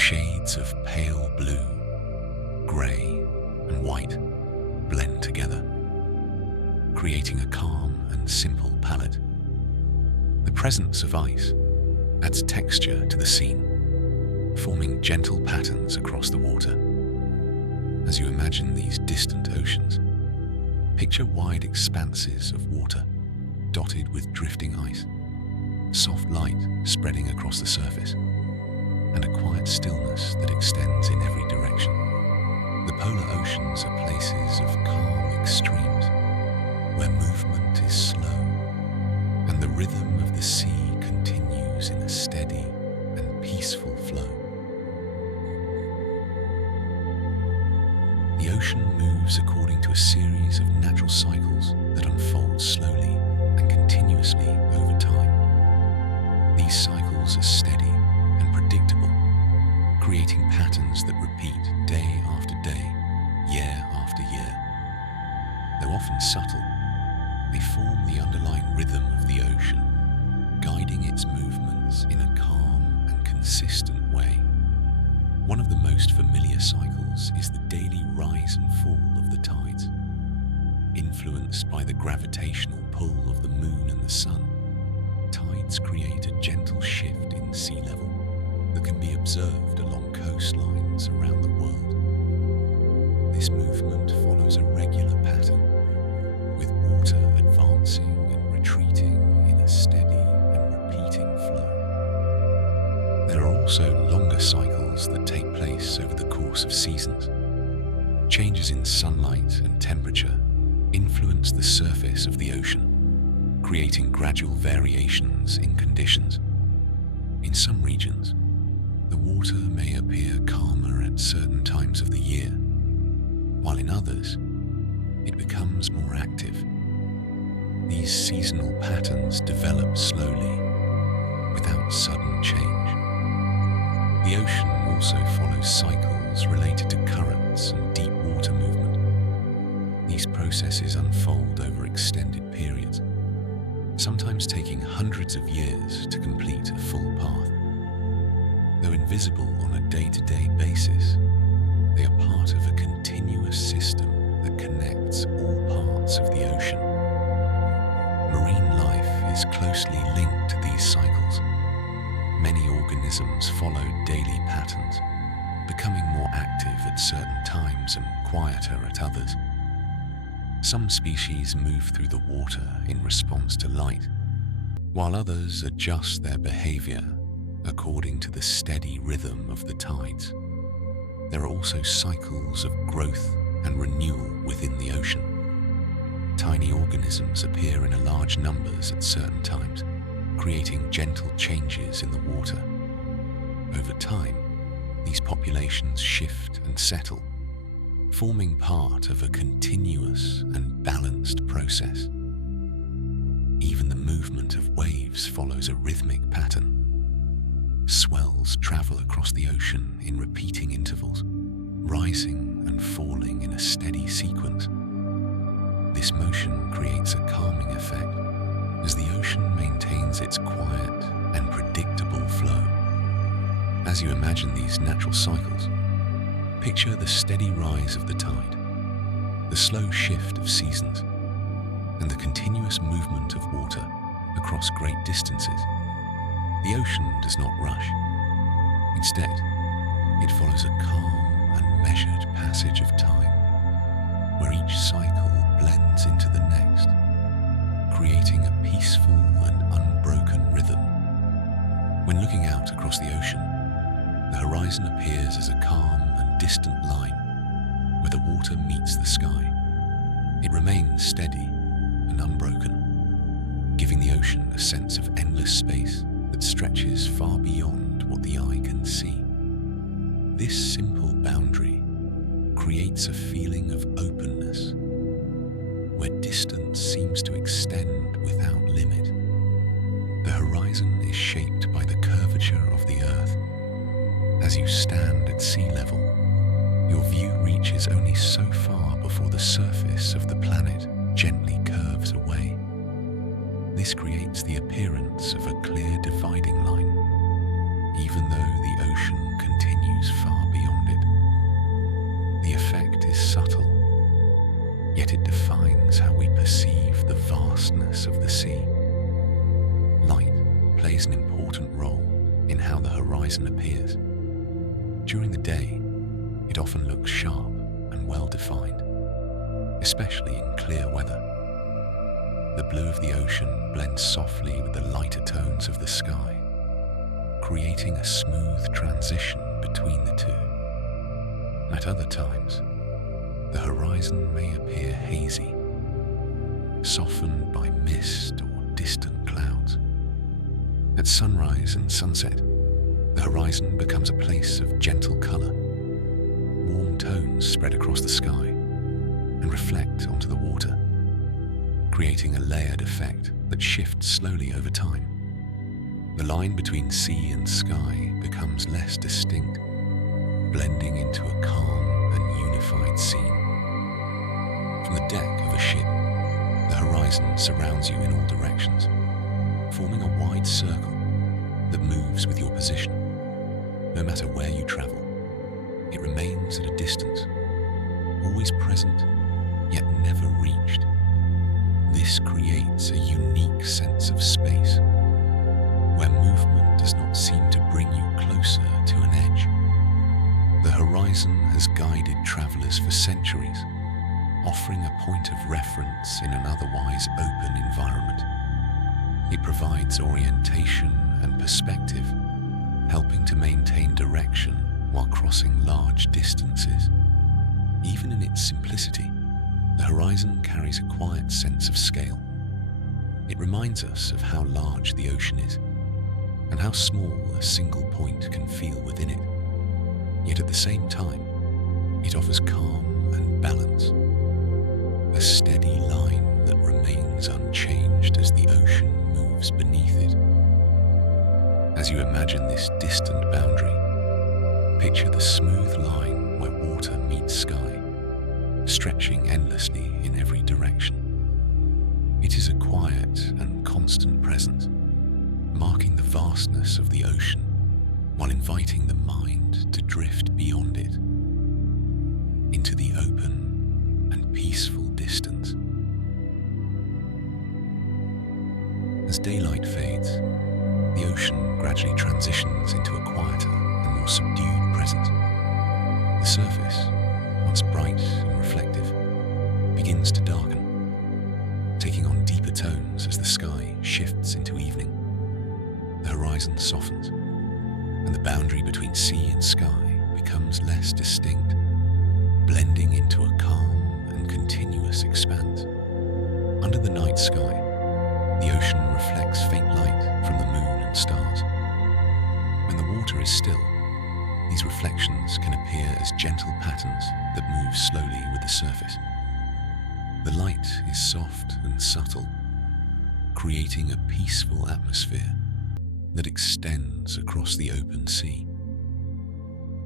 Shades of pale blue, grey, and white blend together, creating a calm and simple palette. The presence of ice adds texture to the scene, forming gentle patterns across the water. As you imagine these distant oceans, picture wide expanses of water dotted with drifting ice, soft light spreading across the surface, and a quiet stillness that extends in every direction. The polar oceans are places of calm extremes, where movement is slow, and the rhythm of the sea continues in a steady and peaceful flow. The ocean moves according to a series of natural cycles that unfold slowly and continuously over time. These cycles are steady and predictable, creating patterns that repeat day after day, year after year. Though often subtle, they form the underlying rhythm of the ocean, guiding its movements in a calm and consistent way. One of the most familiar cycles is the daily rise and fall of the tides. Influenced by the gravitational pull of the moon and the sun, tides create a gentle shift in sea level that can be observed along coastlines around the world. This movement follows a regular pattern, with water advancing and retreating in a steady and repeating flow. There are also longer cycles that take place over the course of seasons. Changes in sunlight and temperature influence the surface of the ocean, creating gradual variations in conditions. In some regions, the water may appear calmer at certain times of the year, while in others, it becomes more active. These seasonal patterns develop slowly, without sudden change. The ocean also follows cycles related to currents and deep water movement. These processes unfold over extended periods, sometimes taking hundreds of years to complete a full path. Though invisible on a day-to-day basis, they are part of a continuous system that connects all parts of the ocean. Marine life is closely linked to these cycles. Many organisms follow daily patterns, becoming more active at certain times and quieter at others. Some species move through the water in response to light, while others adjust their behavior according to the steady rhythm of the tides. There are also cycles of growth and renewal within the ocean. Tiny organisms appear in large numbers at certain times, creating gentle changes in the water. Over time, these populations shift and settle, forming part of a continuous and balanced process. Even the movement of waves follows a rhythmic pattern. Swells travel across the ocean in repeating intervals, rising and falling in a steady sequence. This motion creates a calming effect as the ocean maintains its quiet and predictable flow. As you imagine these natural cycles, picture the steady rise of the tide, the slow shift of seasons, and the continuous movement of water across great distances. The ocean does not rush. Instead, it follows a calm and measured passage of time, where each cycle blends into the next, creating a peaceful and unbroken rhythm. When looking out across the ocean, the horizon appears as a calm and distant line where the water meets the sky. It remains steady and unbroken, giving the ocean a sense of endless space that stretches far beyond what the eye can see. This simple boundary creates a feeling of openness, where distance seems to extend without limit. The horizon is shaped by the curvature of the earth. As you stand at sea level, your view reaches only so far before the surface of the planet gently curves away. This creates the appearance of a clear dividing line, even though the ocean continues far beyond it. The effect is subtle, yet it defines how we perceive the vastness of the sea. Light plays an important role in how the horizon appears. During the day, it often looks sharp and well-defined, especially in clear weather. The blue of the ocean blends softly with the lighter tones of the sky, creating a smooth transition between the two. At other times, the horizon may appear hazy, softened by mist or distant clouds. At sunrise and sunset, the horizon becomes a place of gentle color. Warm tones spread across the sky and reflect onto the water, creating a layered effect that shifts slowly over time. The line between sea and sky becomes less distinct, blending into a calm and unified scene. From the deck of a ship, the horizon surrounds you in all directions, forming a wide circle that moves with your position. No matter where you travel, it remains at a distance, always present, yet never reached. This creates a unique sense of space, where movement does not seem to bring you closer to an edge. The horizon has guided travelers for centuries, offering a point of reference in an otherwise open environment. It provides orientation and perspective, helping to maintain direction while crossing large distances. Even in its simplicity, the horizon carries a quiet sense of scale. It reminds us of how large the ocean is, and how small a single point can feel within it. Yet at the same time, it offers calm and balance, a steady line that remains unchanged as the ocean moves beneath it. As you imagine this distant boundary, Picture the smooth line where water meets sky, stretching endlessly in every direction. It is a quiet and constant presence, marking the vastness of the ocean while inviting the mind to drift beyond it, into the open and peaceful distance. As daylight fades, the ocean gradually transitions into a quieter and more subdued presence. The surface, once bright and reflective, begins to darken, taking on deeper tones as the sky shifts into evening. The horizon softens, and the boundary between sea and sky becomes less distinct, blending into a calm and continuous expanse. Under the night sky, the ocean reflects faint light from the moon and stars. When the water is still, these reflections can appear as gentle patterns that move slowly with the surface. The light is soft and subtle, creating a peaceful atmosphere that extends across the open sea.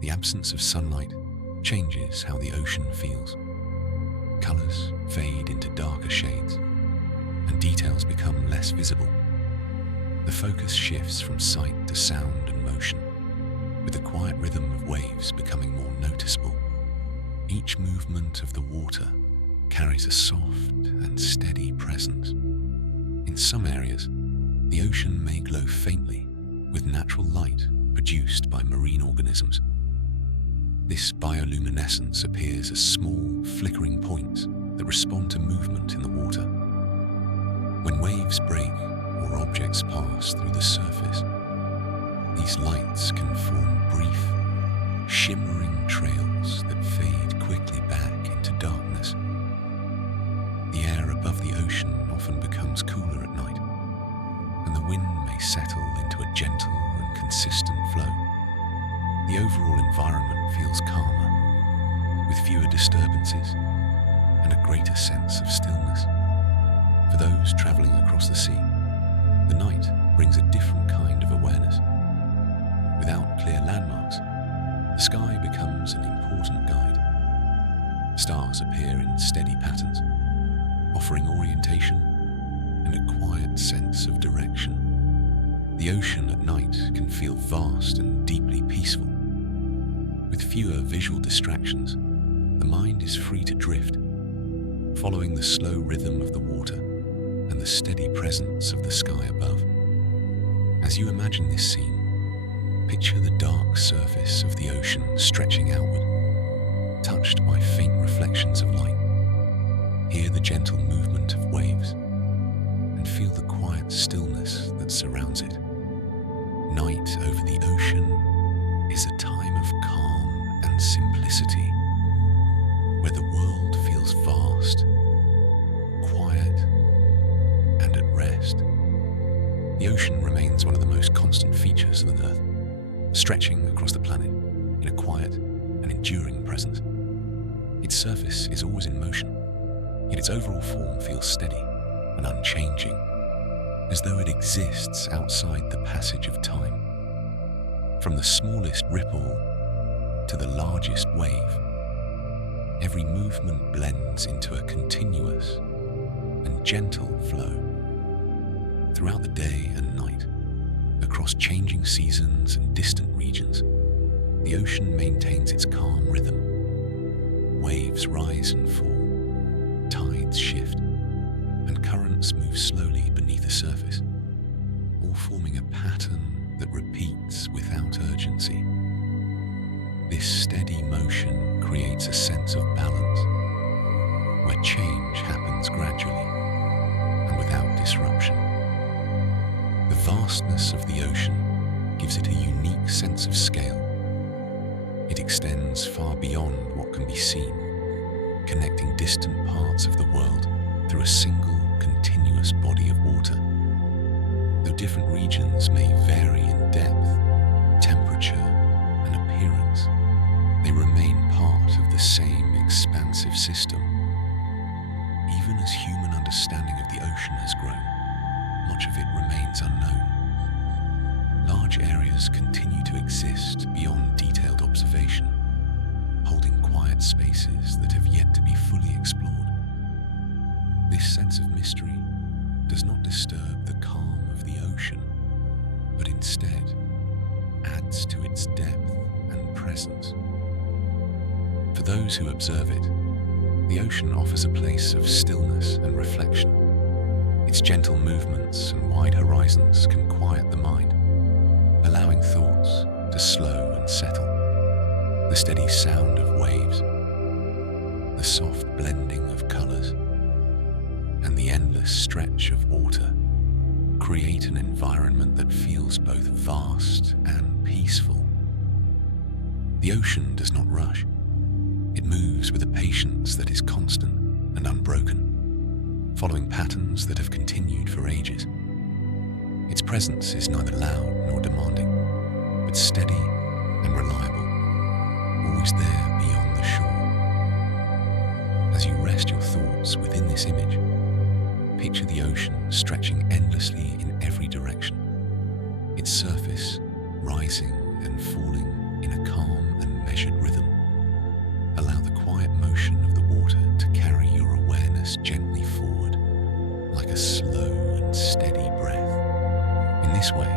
The absence of sunlight changes how the ocean feels. Colors fade into darker shades, and details become less visible. The focus shifts from sight to sound and motion, with the quiet rhythm of waves becoming more noticeable. Each movement of the water carries a soft and steady presence. In some areas, the ocean may glow faintly with natural light produced by marine organisms. This bioluminescence appears as small, flickering points that respond to movement in the water. When waves break or objects pass through the surface, these lights can form brief, shimmering trails that fade quickly back into darkness. The air above the ocean often becomes cooler at night, and the wind may settle into a gentle and consistent flow. The overall environment feels calmer, with fewer disturbances and a greater sense of stillness. For those traveling across the sea, the night brings a different kind of awareness. Without clear landmarks, the sky becomes an important guide. Stars appear in steady patterns, offering orientation and a quiet sense of direction. The ocean at night can feel vast and deeply peaceful. With fewer visual distractions, the mind is free to drift, following the slow rhythm of the water and the steady presence of the sky above. As you imagine this scene, picture the dark surface of the ocean stretching outward, touched by faint reflections of light. Hear the gentle movement of waves and feel the quiet stillness that surrounds it. Night over the ocean is a time of calm and simplicity, where the world feels vast, quiet, and at rest. The ocean remains one of the most constant features of the Earth, stretching across the planet in a quiet and enduring presence. Its surface is always in motion, yet its overall form feels steady and unchanging, as though it exists outside the passage of time. From the smallest ripple to the largest wave, every movement blends into a continuous and gentle flow. Throughout the day and night, across changing seasons and distant regions, the ocean maintains its calm rhythm. Waves rise and fall, tides shift, and currents move slowly beneath the surface, all forming a pattern that repeats without urgency. This steady motion creates a sense of balance, where change happens gradually and without disruption. The vastness of the ocean gives it a unique sense of scale. It extends far beyond what can be seen, connecting distant parts of the world through a single, continuous body of water. Though different regions may vary in depth, temperature, and appearance, they remain part of the same expansive system. Even as human understanding of the ocean has grown, much of it remains unknown. Large areas continue to exist beyond detailed observation. instead adds to its depth and presence. For those who observe it, the ocean offers a place of stillness and reflection. Its gentle movements and wide horizons can quiet the mind, allowing thoughts to slow and settle. The steady sound of waves, the soft blending of colors, and the endless stretch of water create an environment that feels both vast and peaceful. The ocean does not rush. It moves with a patience that is constant and unbroken, following patterns that have continued for ages. Its presence is neither loud nor demanding, but steady and reliable, always there beyond the shore. As you rest your thoughts within this image, picture the ocean stretching endlessly in every direction, its surface rising and falling in a calm and measured rhythm. Allow the quiet motion of the water to carry your awareness gently forward, like a slow and steady breath. In this way,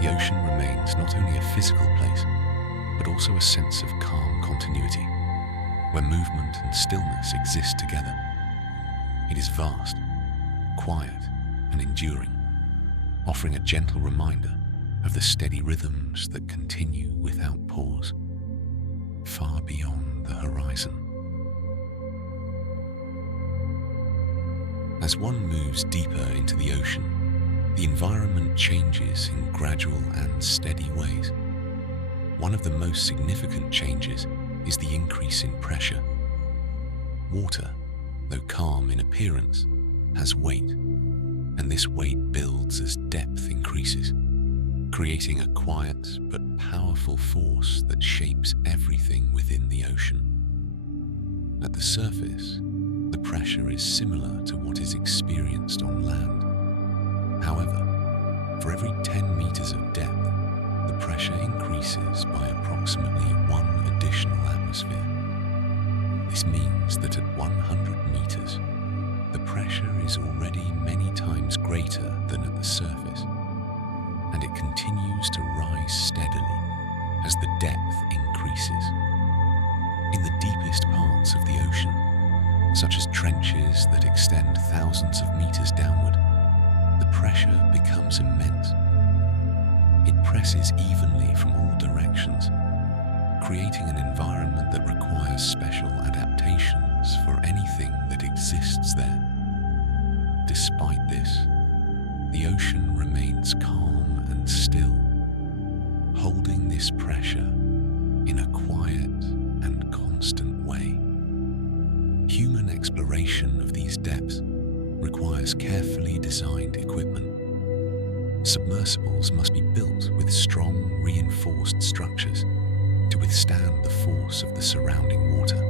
the ocean remains not only a physical place, but also a sense of calm continuity, where movement and stillness exist together. It is vast, quiet, and enduring, offering a gentle reminder of the steady rhythms that continue without pause, far beyond the horizon. As one moves deeper into the ocean, the environment changes in gradual and steady ways. One of the most significant changes is the increase in pressure. Water, though calm in appearance, has weight, and this weight builds as depth increases, creating a quiet but powerful force that shapes everything within the ocean. At the surface, the pressure is similar to what is experienced on land. However, for every 10 meters of depth, the pressure increases by approximately 1 additional atmosphere. This means that at 100 meters, the pressure is already many times greater than at the surface, and it continues to rise steadily as the depth increases. In the deepest parts of the ocean, such as trenches that extend thousands of meters downward, the pressure becomes immense. It presses evenly from all directions, creating an environment that requires special adaptations for anything that exists there. Despite this, the ocean remains calm and still, holding this pressure in a quiet and constant way. Human exploration of these depths requires carefully designed equipment. Submersibles must be built with strong, reinforced structures to withstand the force of the surrounding water.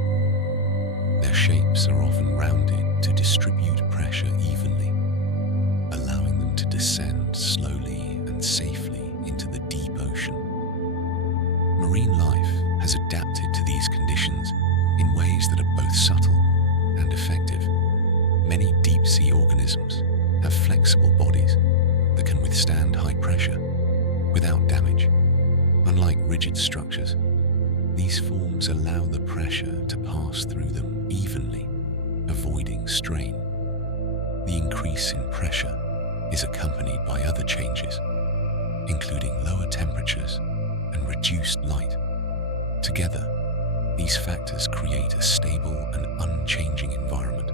Their shapes are often rounded to distribute pressure evenly, allowing them to descend slowly and safely into the deep ocean. Marine life has adapted to these conditions in ways that are both subtle and effective. Many deep-sea organisms have flexible bodies that can withstand high pressure without damage. Unlike rigid structures, these forms allow the pressure to pass through them evenly, avoiding strain. The increase in pressure is accompanied by other changes, including lower temperatures and reduced light. Together, these factors create a stable and unchanging environment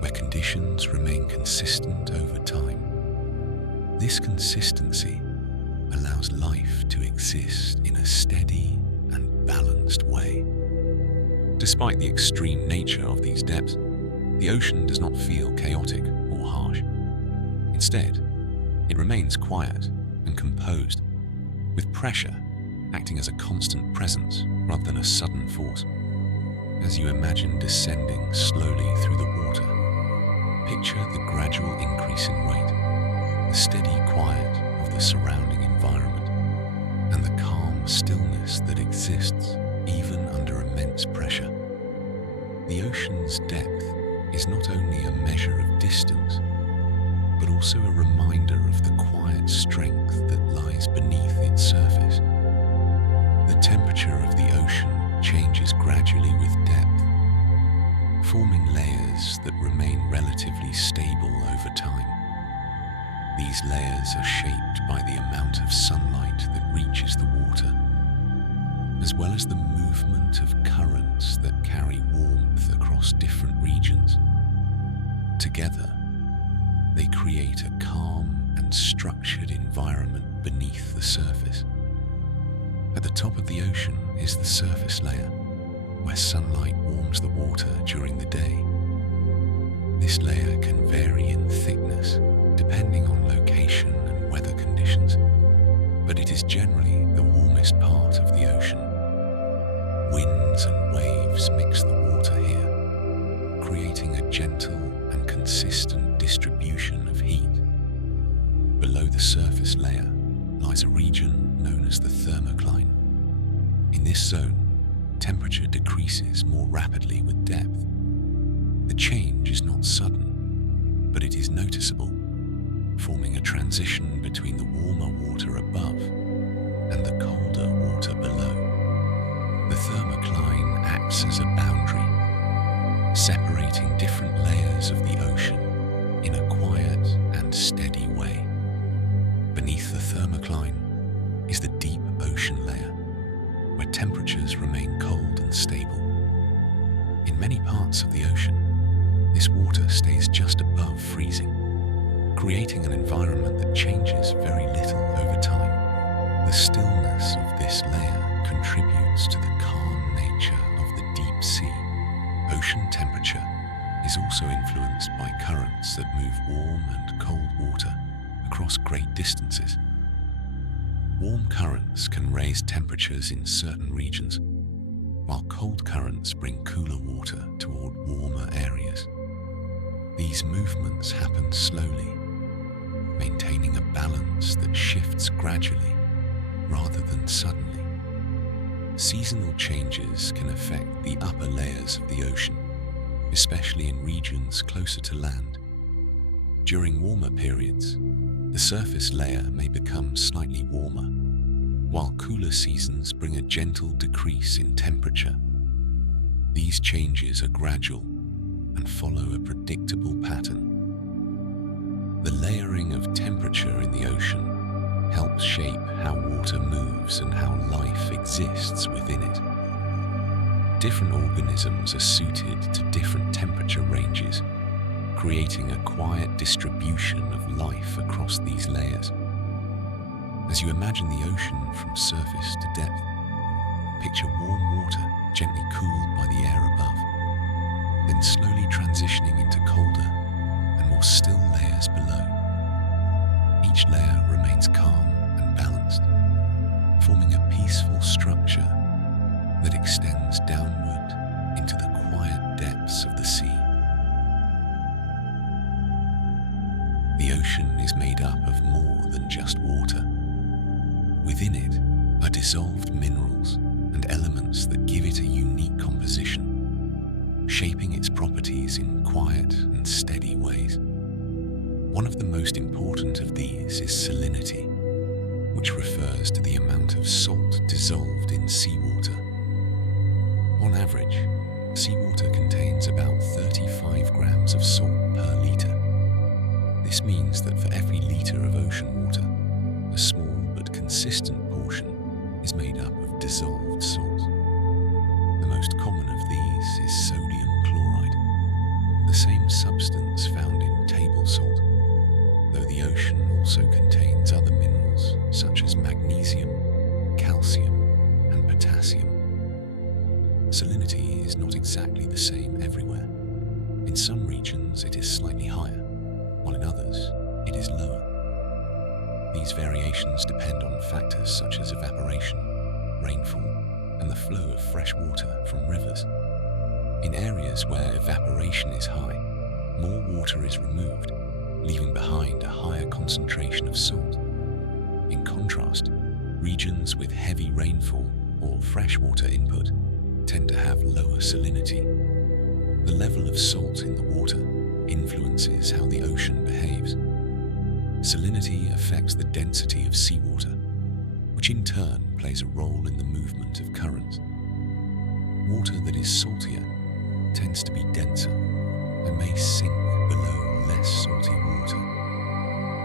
where conditions remain consistent over time. This consistency allows life to exist in a steady and balanced way. Despite the extreme nature of these depths, the ocean does not feel chaotic or harsh. Instead, it remains quiet and composed, with pressure acting as a constant presence rather than a sudden force. As you imagine descending slowly through the water, picture the gradual increase in weight, the steady quiet of the surrounding environment, and the calm stillness that exists even under immense pressure. The ocean's depth is not only a measure of distance, but also a reminder of the quiet strength that lies beneath relatively stable over time. These layers are shaped by the amount of sunlight that reaches the water, as well as the movement of currents that carry warmth across different regions. Together, they create a calm and structured environment beneath the surface. At the top of the ocean is the surface layer, where sunlight warms the water during the day. This layer can vary in thickness depending on location and weather conditions, but it is generally the warmest part of the ocean. Winds and waves mix the water here, creating a gentle and consistent distribution of heat. Below the surface layer lies a region known as the thermocline. In this zone, temperature decreases more rapidly with depth. The change is not sudden, but it is noticeable, forming a transition between the warmer water above and the colder water below. The thermocline acts as a boundary, separating different layers of the ocean in a quiet and steady way. Beneath the thermocline is the deep ocean layer, where temperatures remain cold and stable. In many parts of the ocean, this water stays just above freezing, creating an environment that changes very little over time. The stillness of this layer contributes to the calm nature of the deep sea. Ocean temperature is also influenced by currents that move warm and cold water across great distances. Warm currents can raise temperatures in certain regions, while cold currents bring cooler water toward warmer areas. These movements happen slowly, maintaining a balance that shifts gradually rather than suddenly. Seasonal changes can affect the upper layers of the ocean, especially in regions closer to land. During warmer periods, the surface layer may become slightly warmer, while cooler seasons bring a gentle decrease in temperature. These changes are gradual and follow a predictable pattern. The layering of temperature in the ocean helps shape how water moves and how life exists within it. Different organisms are suited to different temperature ranges, creating a quiet distribution of life across these layers. As you imagine the ocean from surface to depth, picture warm water gently cooled by the air above, then slowly transitioning into colder and more still layers below. Each layer remains calm and balanced, forming a peaceful structure that extends downward into the quiet depths of the sea. The ocean is made up of more than just water. Within it are dissolved minerals and elements that give it a unique composition, shaping its properties in quiet and steady ways. One of the most important of these is salinity, which refers to the amount of salt dissolved in seawater. On average, seawater contains about 35 grams of salt per litre. This means that for every litre of ocean water, a small but consistent portion is made up of dissolved salt. The most common of these is sodium chloride, the same substance found in table salt, though the ocean also contains other minerals such as magnesium, calcium, and potassium. Salinity is not exactly the same everywhere. In some regions it is slightly higher, while in others it is lower. These variations depend on factors such as evaporation, rainfall, and the flow of fresh water from rivers. In areas where evaporation is high, more water is removed, leaving behind a higher concentration of salt. In contrast, regions with heavy rainfall or freshwater input tend to have lower salinity. The level of salt in the water influences how the ocean behaves. Salinity affects the density of seawater, which in turn plays a role in the movement of currents. Water that is saltier tends to be denser and may sink below less salty water,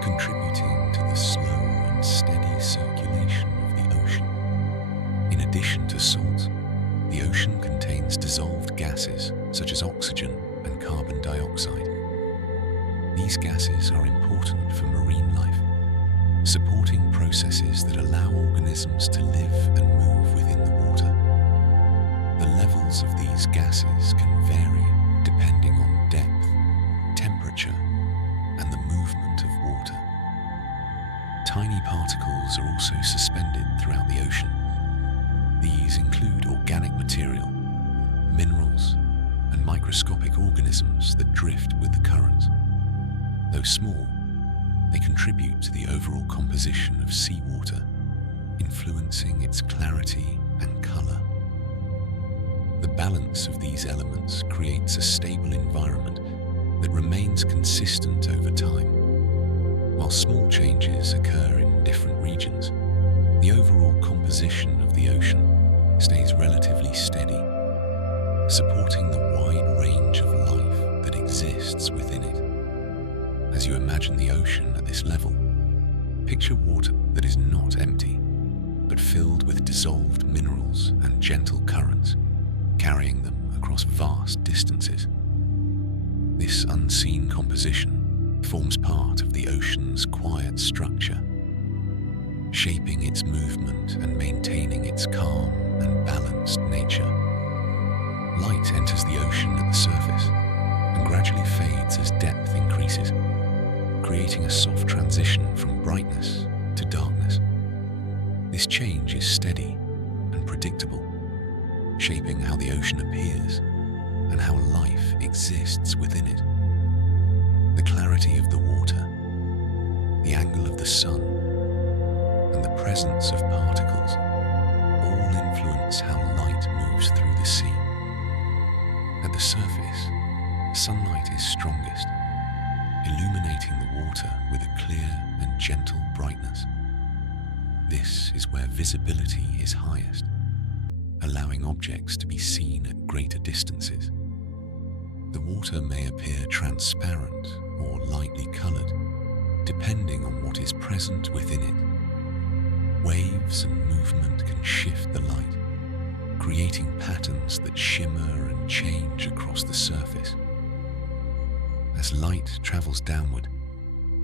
contributing to the slow and steady circulation of the ocean. In addition to salt, the ocean contains dissolved gases such as oxygen and carbon dioxide. These gases are important for marine life, supporting processes that allow organisms to live and move within the water. The levels of these gases can vary depending on depth, temperature, and the movement of water. Tiny particles are also suspended throughout the ocean. These include organic material, minerals, and microscopic organisms that drift with the currents. Though small, they contribute to the overall composition of seawater, influencing its clarity and color. The balance of these elements creates a stable environment that remains consistent over time. While small changes occur in different regions, the overall composition of the ocean stays relatively steady, supporting the wide range of life that exists within it. As you imagine the ocean at this level, picture water that is not empty, but filled with dissolved minerals and gentle currents, carrying them across vast distances. This unseen composition forms part of the ocean's quiet structure, shaping its movement and maintaining its calm and balanced nature. Light enters the ocean at the surface and gradually fades as depth increases, creating a soft transition from brightness to darkness. This change is steady and predictable, shaping how the ocean appears and how life exists within it. The clarity of the water, the angle of the sun, and the presence of particles all influence how light moves through the sea. At the surface, sunlight is strongest, illuminating the water with a clear and gentle brightness. This is where visibility is highest, allowing objects to be seen at greater distances. The water may appear transparent or lightly colored, depending on what is present within it. Waves and movement can shift the light, creating patterns that shimmer and change across the surface. As light travels downward,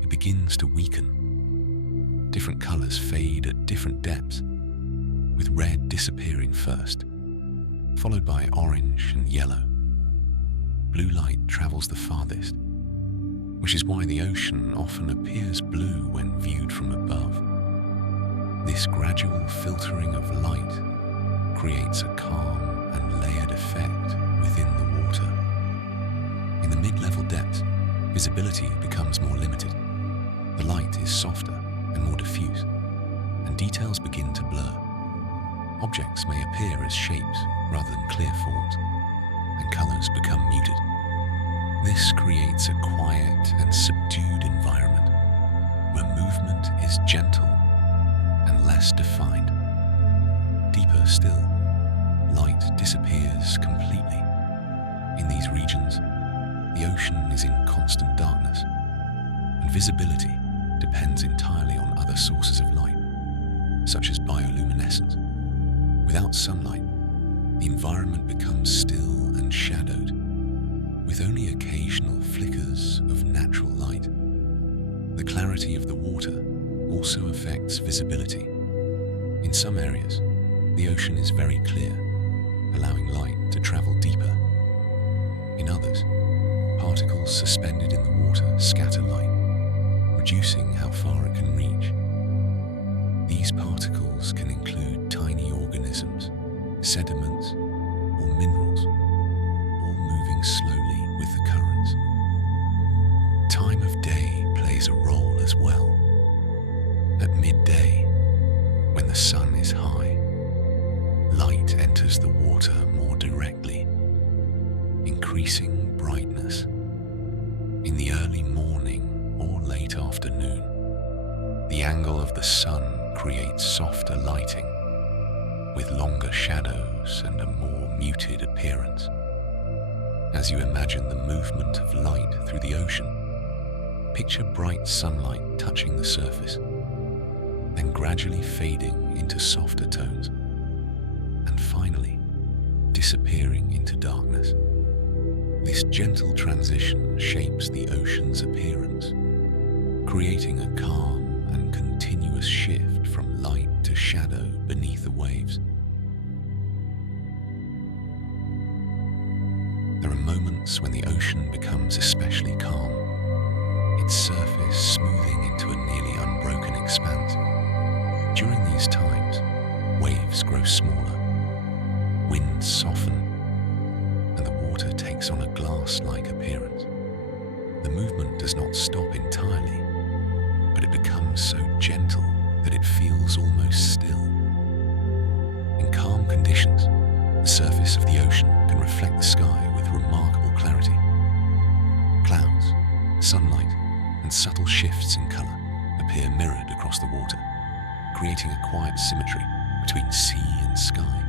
it begins to weaken. Different colors fade at different depths, with red disappearing first, followed by orange and yellow. Blue light travels the farthest, which is why the ocean often appears blue when viewed from above. This gradual filtering of light creates a calm and layered effect within the water. In the mid-level depths, visibility becomes more limited. The light is softer and more diffuse, and details begin to blur. Objects may appear as shapes rather than clear forms, and colors become muted. This creates a quiet and subdued environment where movement is gentle and less defined. Deeper still, light disappears completely. In these regions, the ocean is in constant darkness, and visibility depends entirely on other sources of light, such as bioluminescence. Without sunlight, the environment becomes still and shadowed, with only occasional flickers of natural light. The clarity of the water also affects visibility. In some areas, the ocean is very clear, allowing light to travel deeper. In others, particles suspended in the water scatter light, reducing how far it can reach. These particles can include tiny organisms, sediments, or minerals, all moving slowly with the currents. Time of day plays a role as well. At midday, when the sun is high, light enters the water more directly, increasing brightness. In the early morning or late afternoon, the angle of the sun creates softer lighting, with longer shadows and a more muted appearance. As you imagine the movement of light through the ocean, picture bright sunlight touching the surface, then gradually fading into softer tones, and finally disappearing into darkness. This gentle transition shapes the ocean's appearance, creating a calm and continuous shift from light to shadow beneath the waves. There are moments when the ocean becomes especially calm, its surface smoothing into a nearly unbroken expanse. During these times, waves grow smaller, winds soften, and the water takes on a glass-like appearance. The movement does not stop entirely, but it becomes so gentle that it feels almost still. In calm conditions, the surface of the ocean can reflect the sky with remarkable clarity. Clouds, sunlight, and subtle shifts in color appear mirrored across the water, creating a quiet symmetry between sea and sky.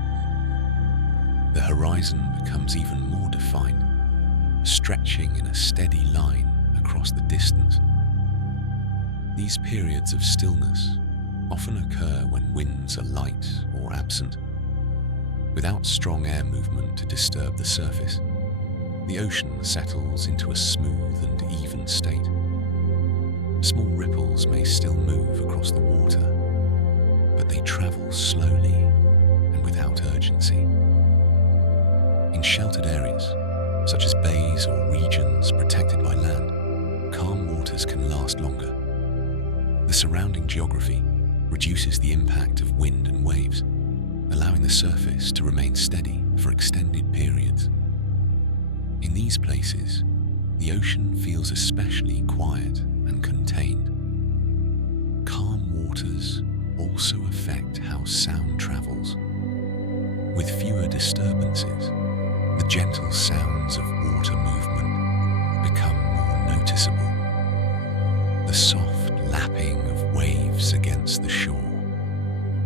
The horizon becomes even more defined, stretching in a steady line across the distance. These periods of stillness often occur when winds are light or absent. Without strong air movement to disturb the surface, the ocean settles into a smooth and even state. Small ripples may still move across the water, but they travel slowly and without urgency. In sheltered areas, such as bays or regions protected by land, calm waters can last longer. The surrounding geography reduces the impact of wind and waves, allowing the surface to remain steady for extended periods. In these places, the ocean feels especially quiet and contained. Calm waters also affect how sound travels. With fewer disturbances, the gentle sounds of water movement become more noticeable. The soft lapping of waves against the shore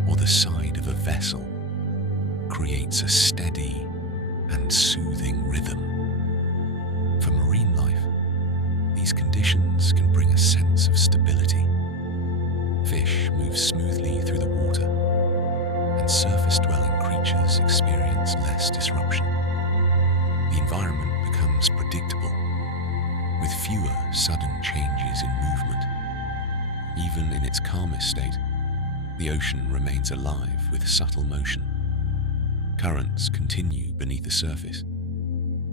or the side of a vessel creates a steady and soothing rhythm. For marine life, these conditions can bring a sense of stability. Fish move smoothly through the water, and surface-dwelling creatures experience less disruption. The environment becomes predictable, with fewer sudden changes in movement. Even in its calmest state, the ocean remains alive with subtle motion. Currents continue beneath the surface,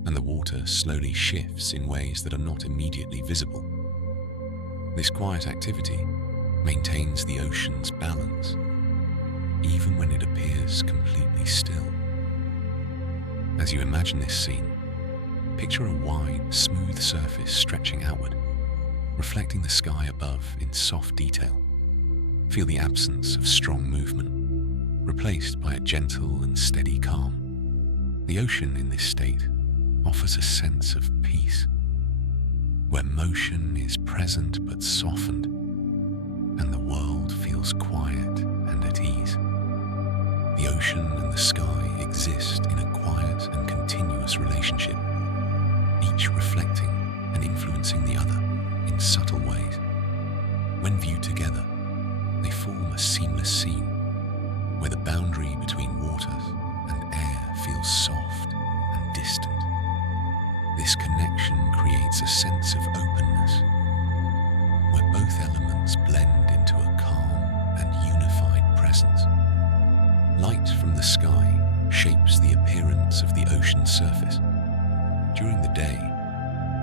and the water slowly shifts in ways that are not immediately visible. This quiet activity maintains the ocean's balance, even when it appears completely still. As you imagine this scene, picture a wide, smooth surface stretching outward, reflecting the sky above in soft detail. Feel the absence of strong movement, replaced by a gentle and steady calm. The ocean in this state offers a sense of peace, where motion is present but softened, and the world feels quiet and at ease. The ocean and the sky exist in a quiet and continuous relationship, each reflecting and influencing the other in subtle ways. When viewed together, they form a seamless scene where the boundary between waters and air feels soft and distant. This connection creates a sense of openness, where both elements blend into a calm and unified presence. Light from the sky shapes the appearance of the ocean's surface. During the day,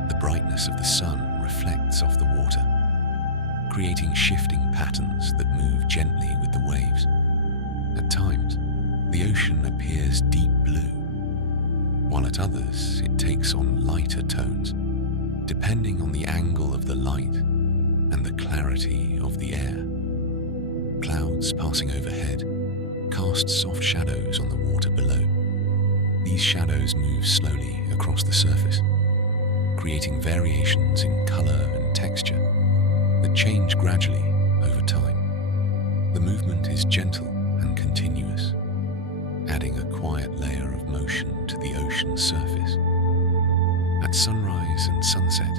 the brightness of the sun reflects off the water, creating shifting patterns that move gently with the waves. At times, the ocean appears deep blue, while at others it takes on lighter tones, depending on the angle of the light and the clarity of the air. Clouds passing overhead cast soft shadows on the water below. These shadows move slowly across the surface, creating variations in color and texture that change gradually over time. The movement is gentle and continuous, adding a quiet layer of motion to the ocean's surface. At sunrise and sunset,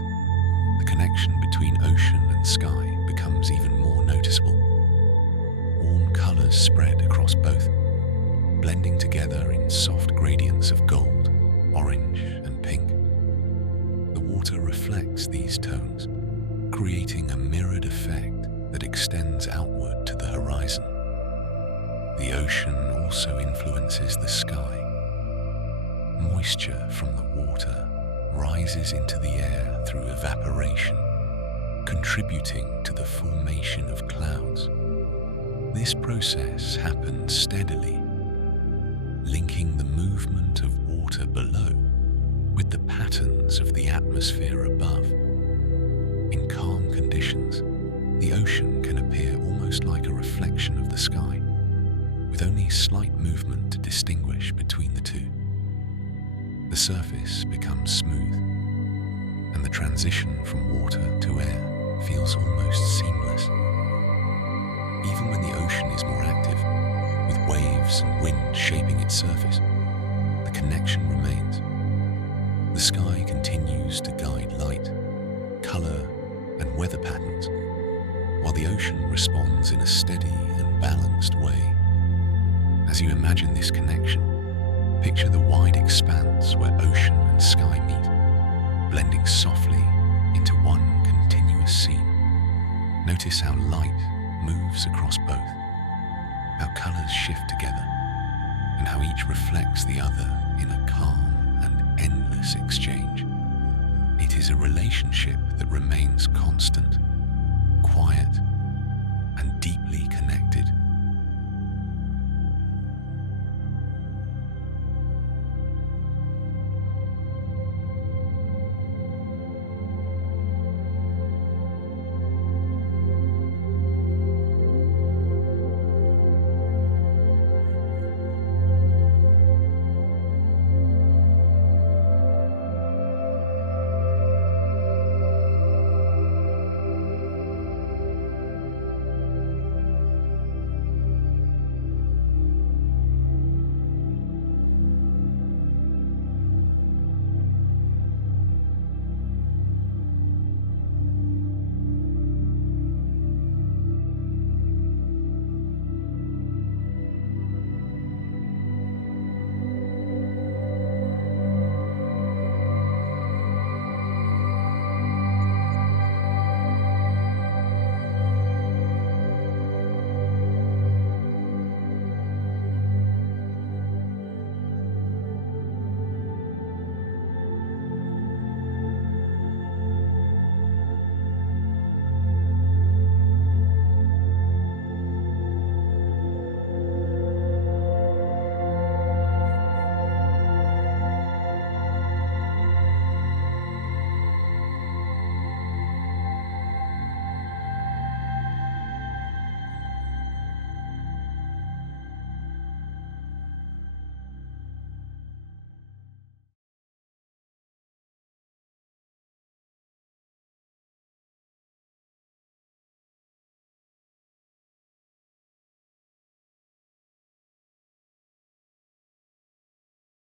the connection between ocean and sky becomes even more noticeable. Warm colors spread across both, blending together in soft gradients of gold, orange, and pink. The water reflects these tones, creating a mirrored effect that extends outward to the horizon. The ocean also influences the sky. Moisture from the water rises into the air through evaporation, contributing to the formation of clouds. This process happens steadily, linking the movement of water below with the patterns of the atmosphere above. In calm conditions, the ocean can appear almost like a reflection of the sky, with only slight movement to distinguish between the two. The surface becomes smooth, and the transition from water to air feels almost seamless. Even when the ocean is more active, with waves and wind shaping its surface, the connection remains. The sky continues to guide light, color, and weather patterns, while the ocean responds in a steady and balanced way. As you imagine this connection, picture the wide expanse where ocean and sky meet, blending softly into one continuous scene. Notice how light moves across both, how colors shift together, and how each reflects the other in a calm and endless exchange. It is a relationship that remains constant, quiet,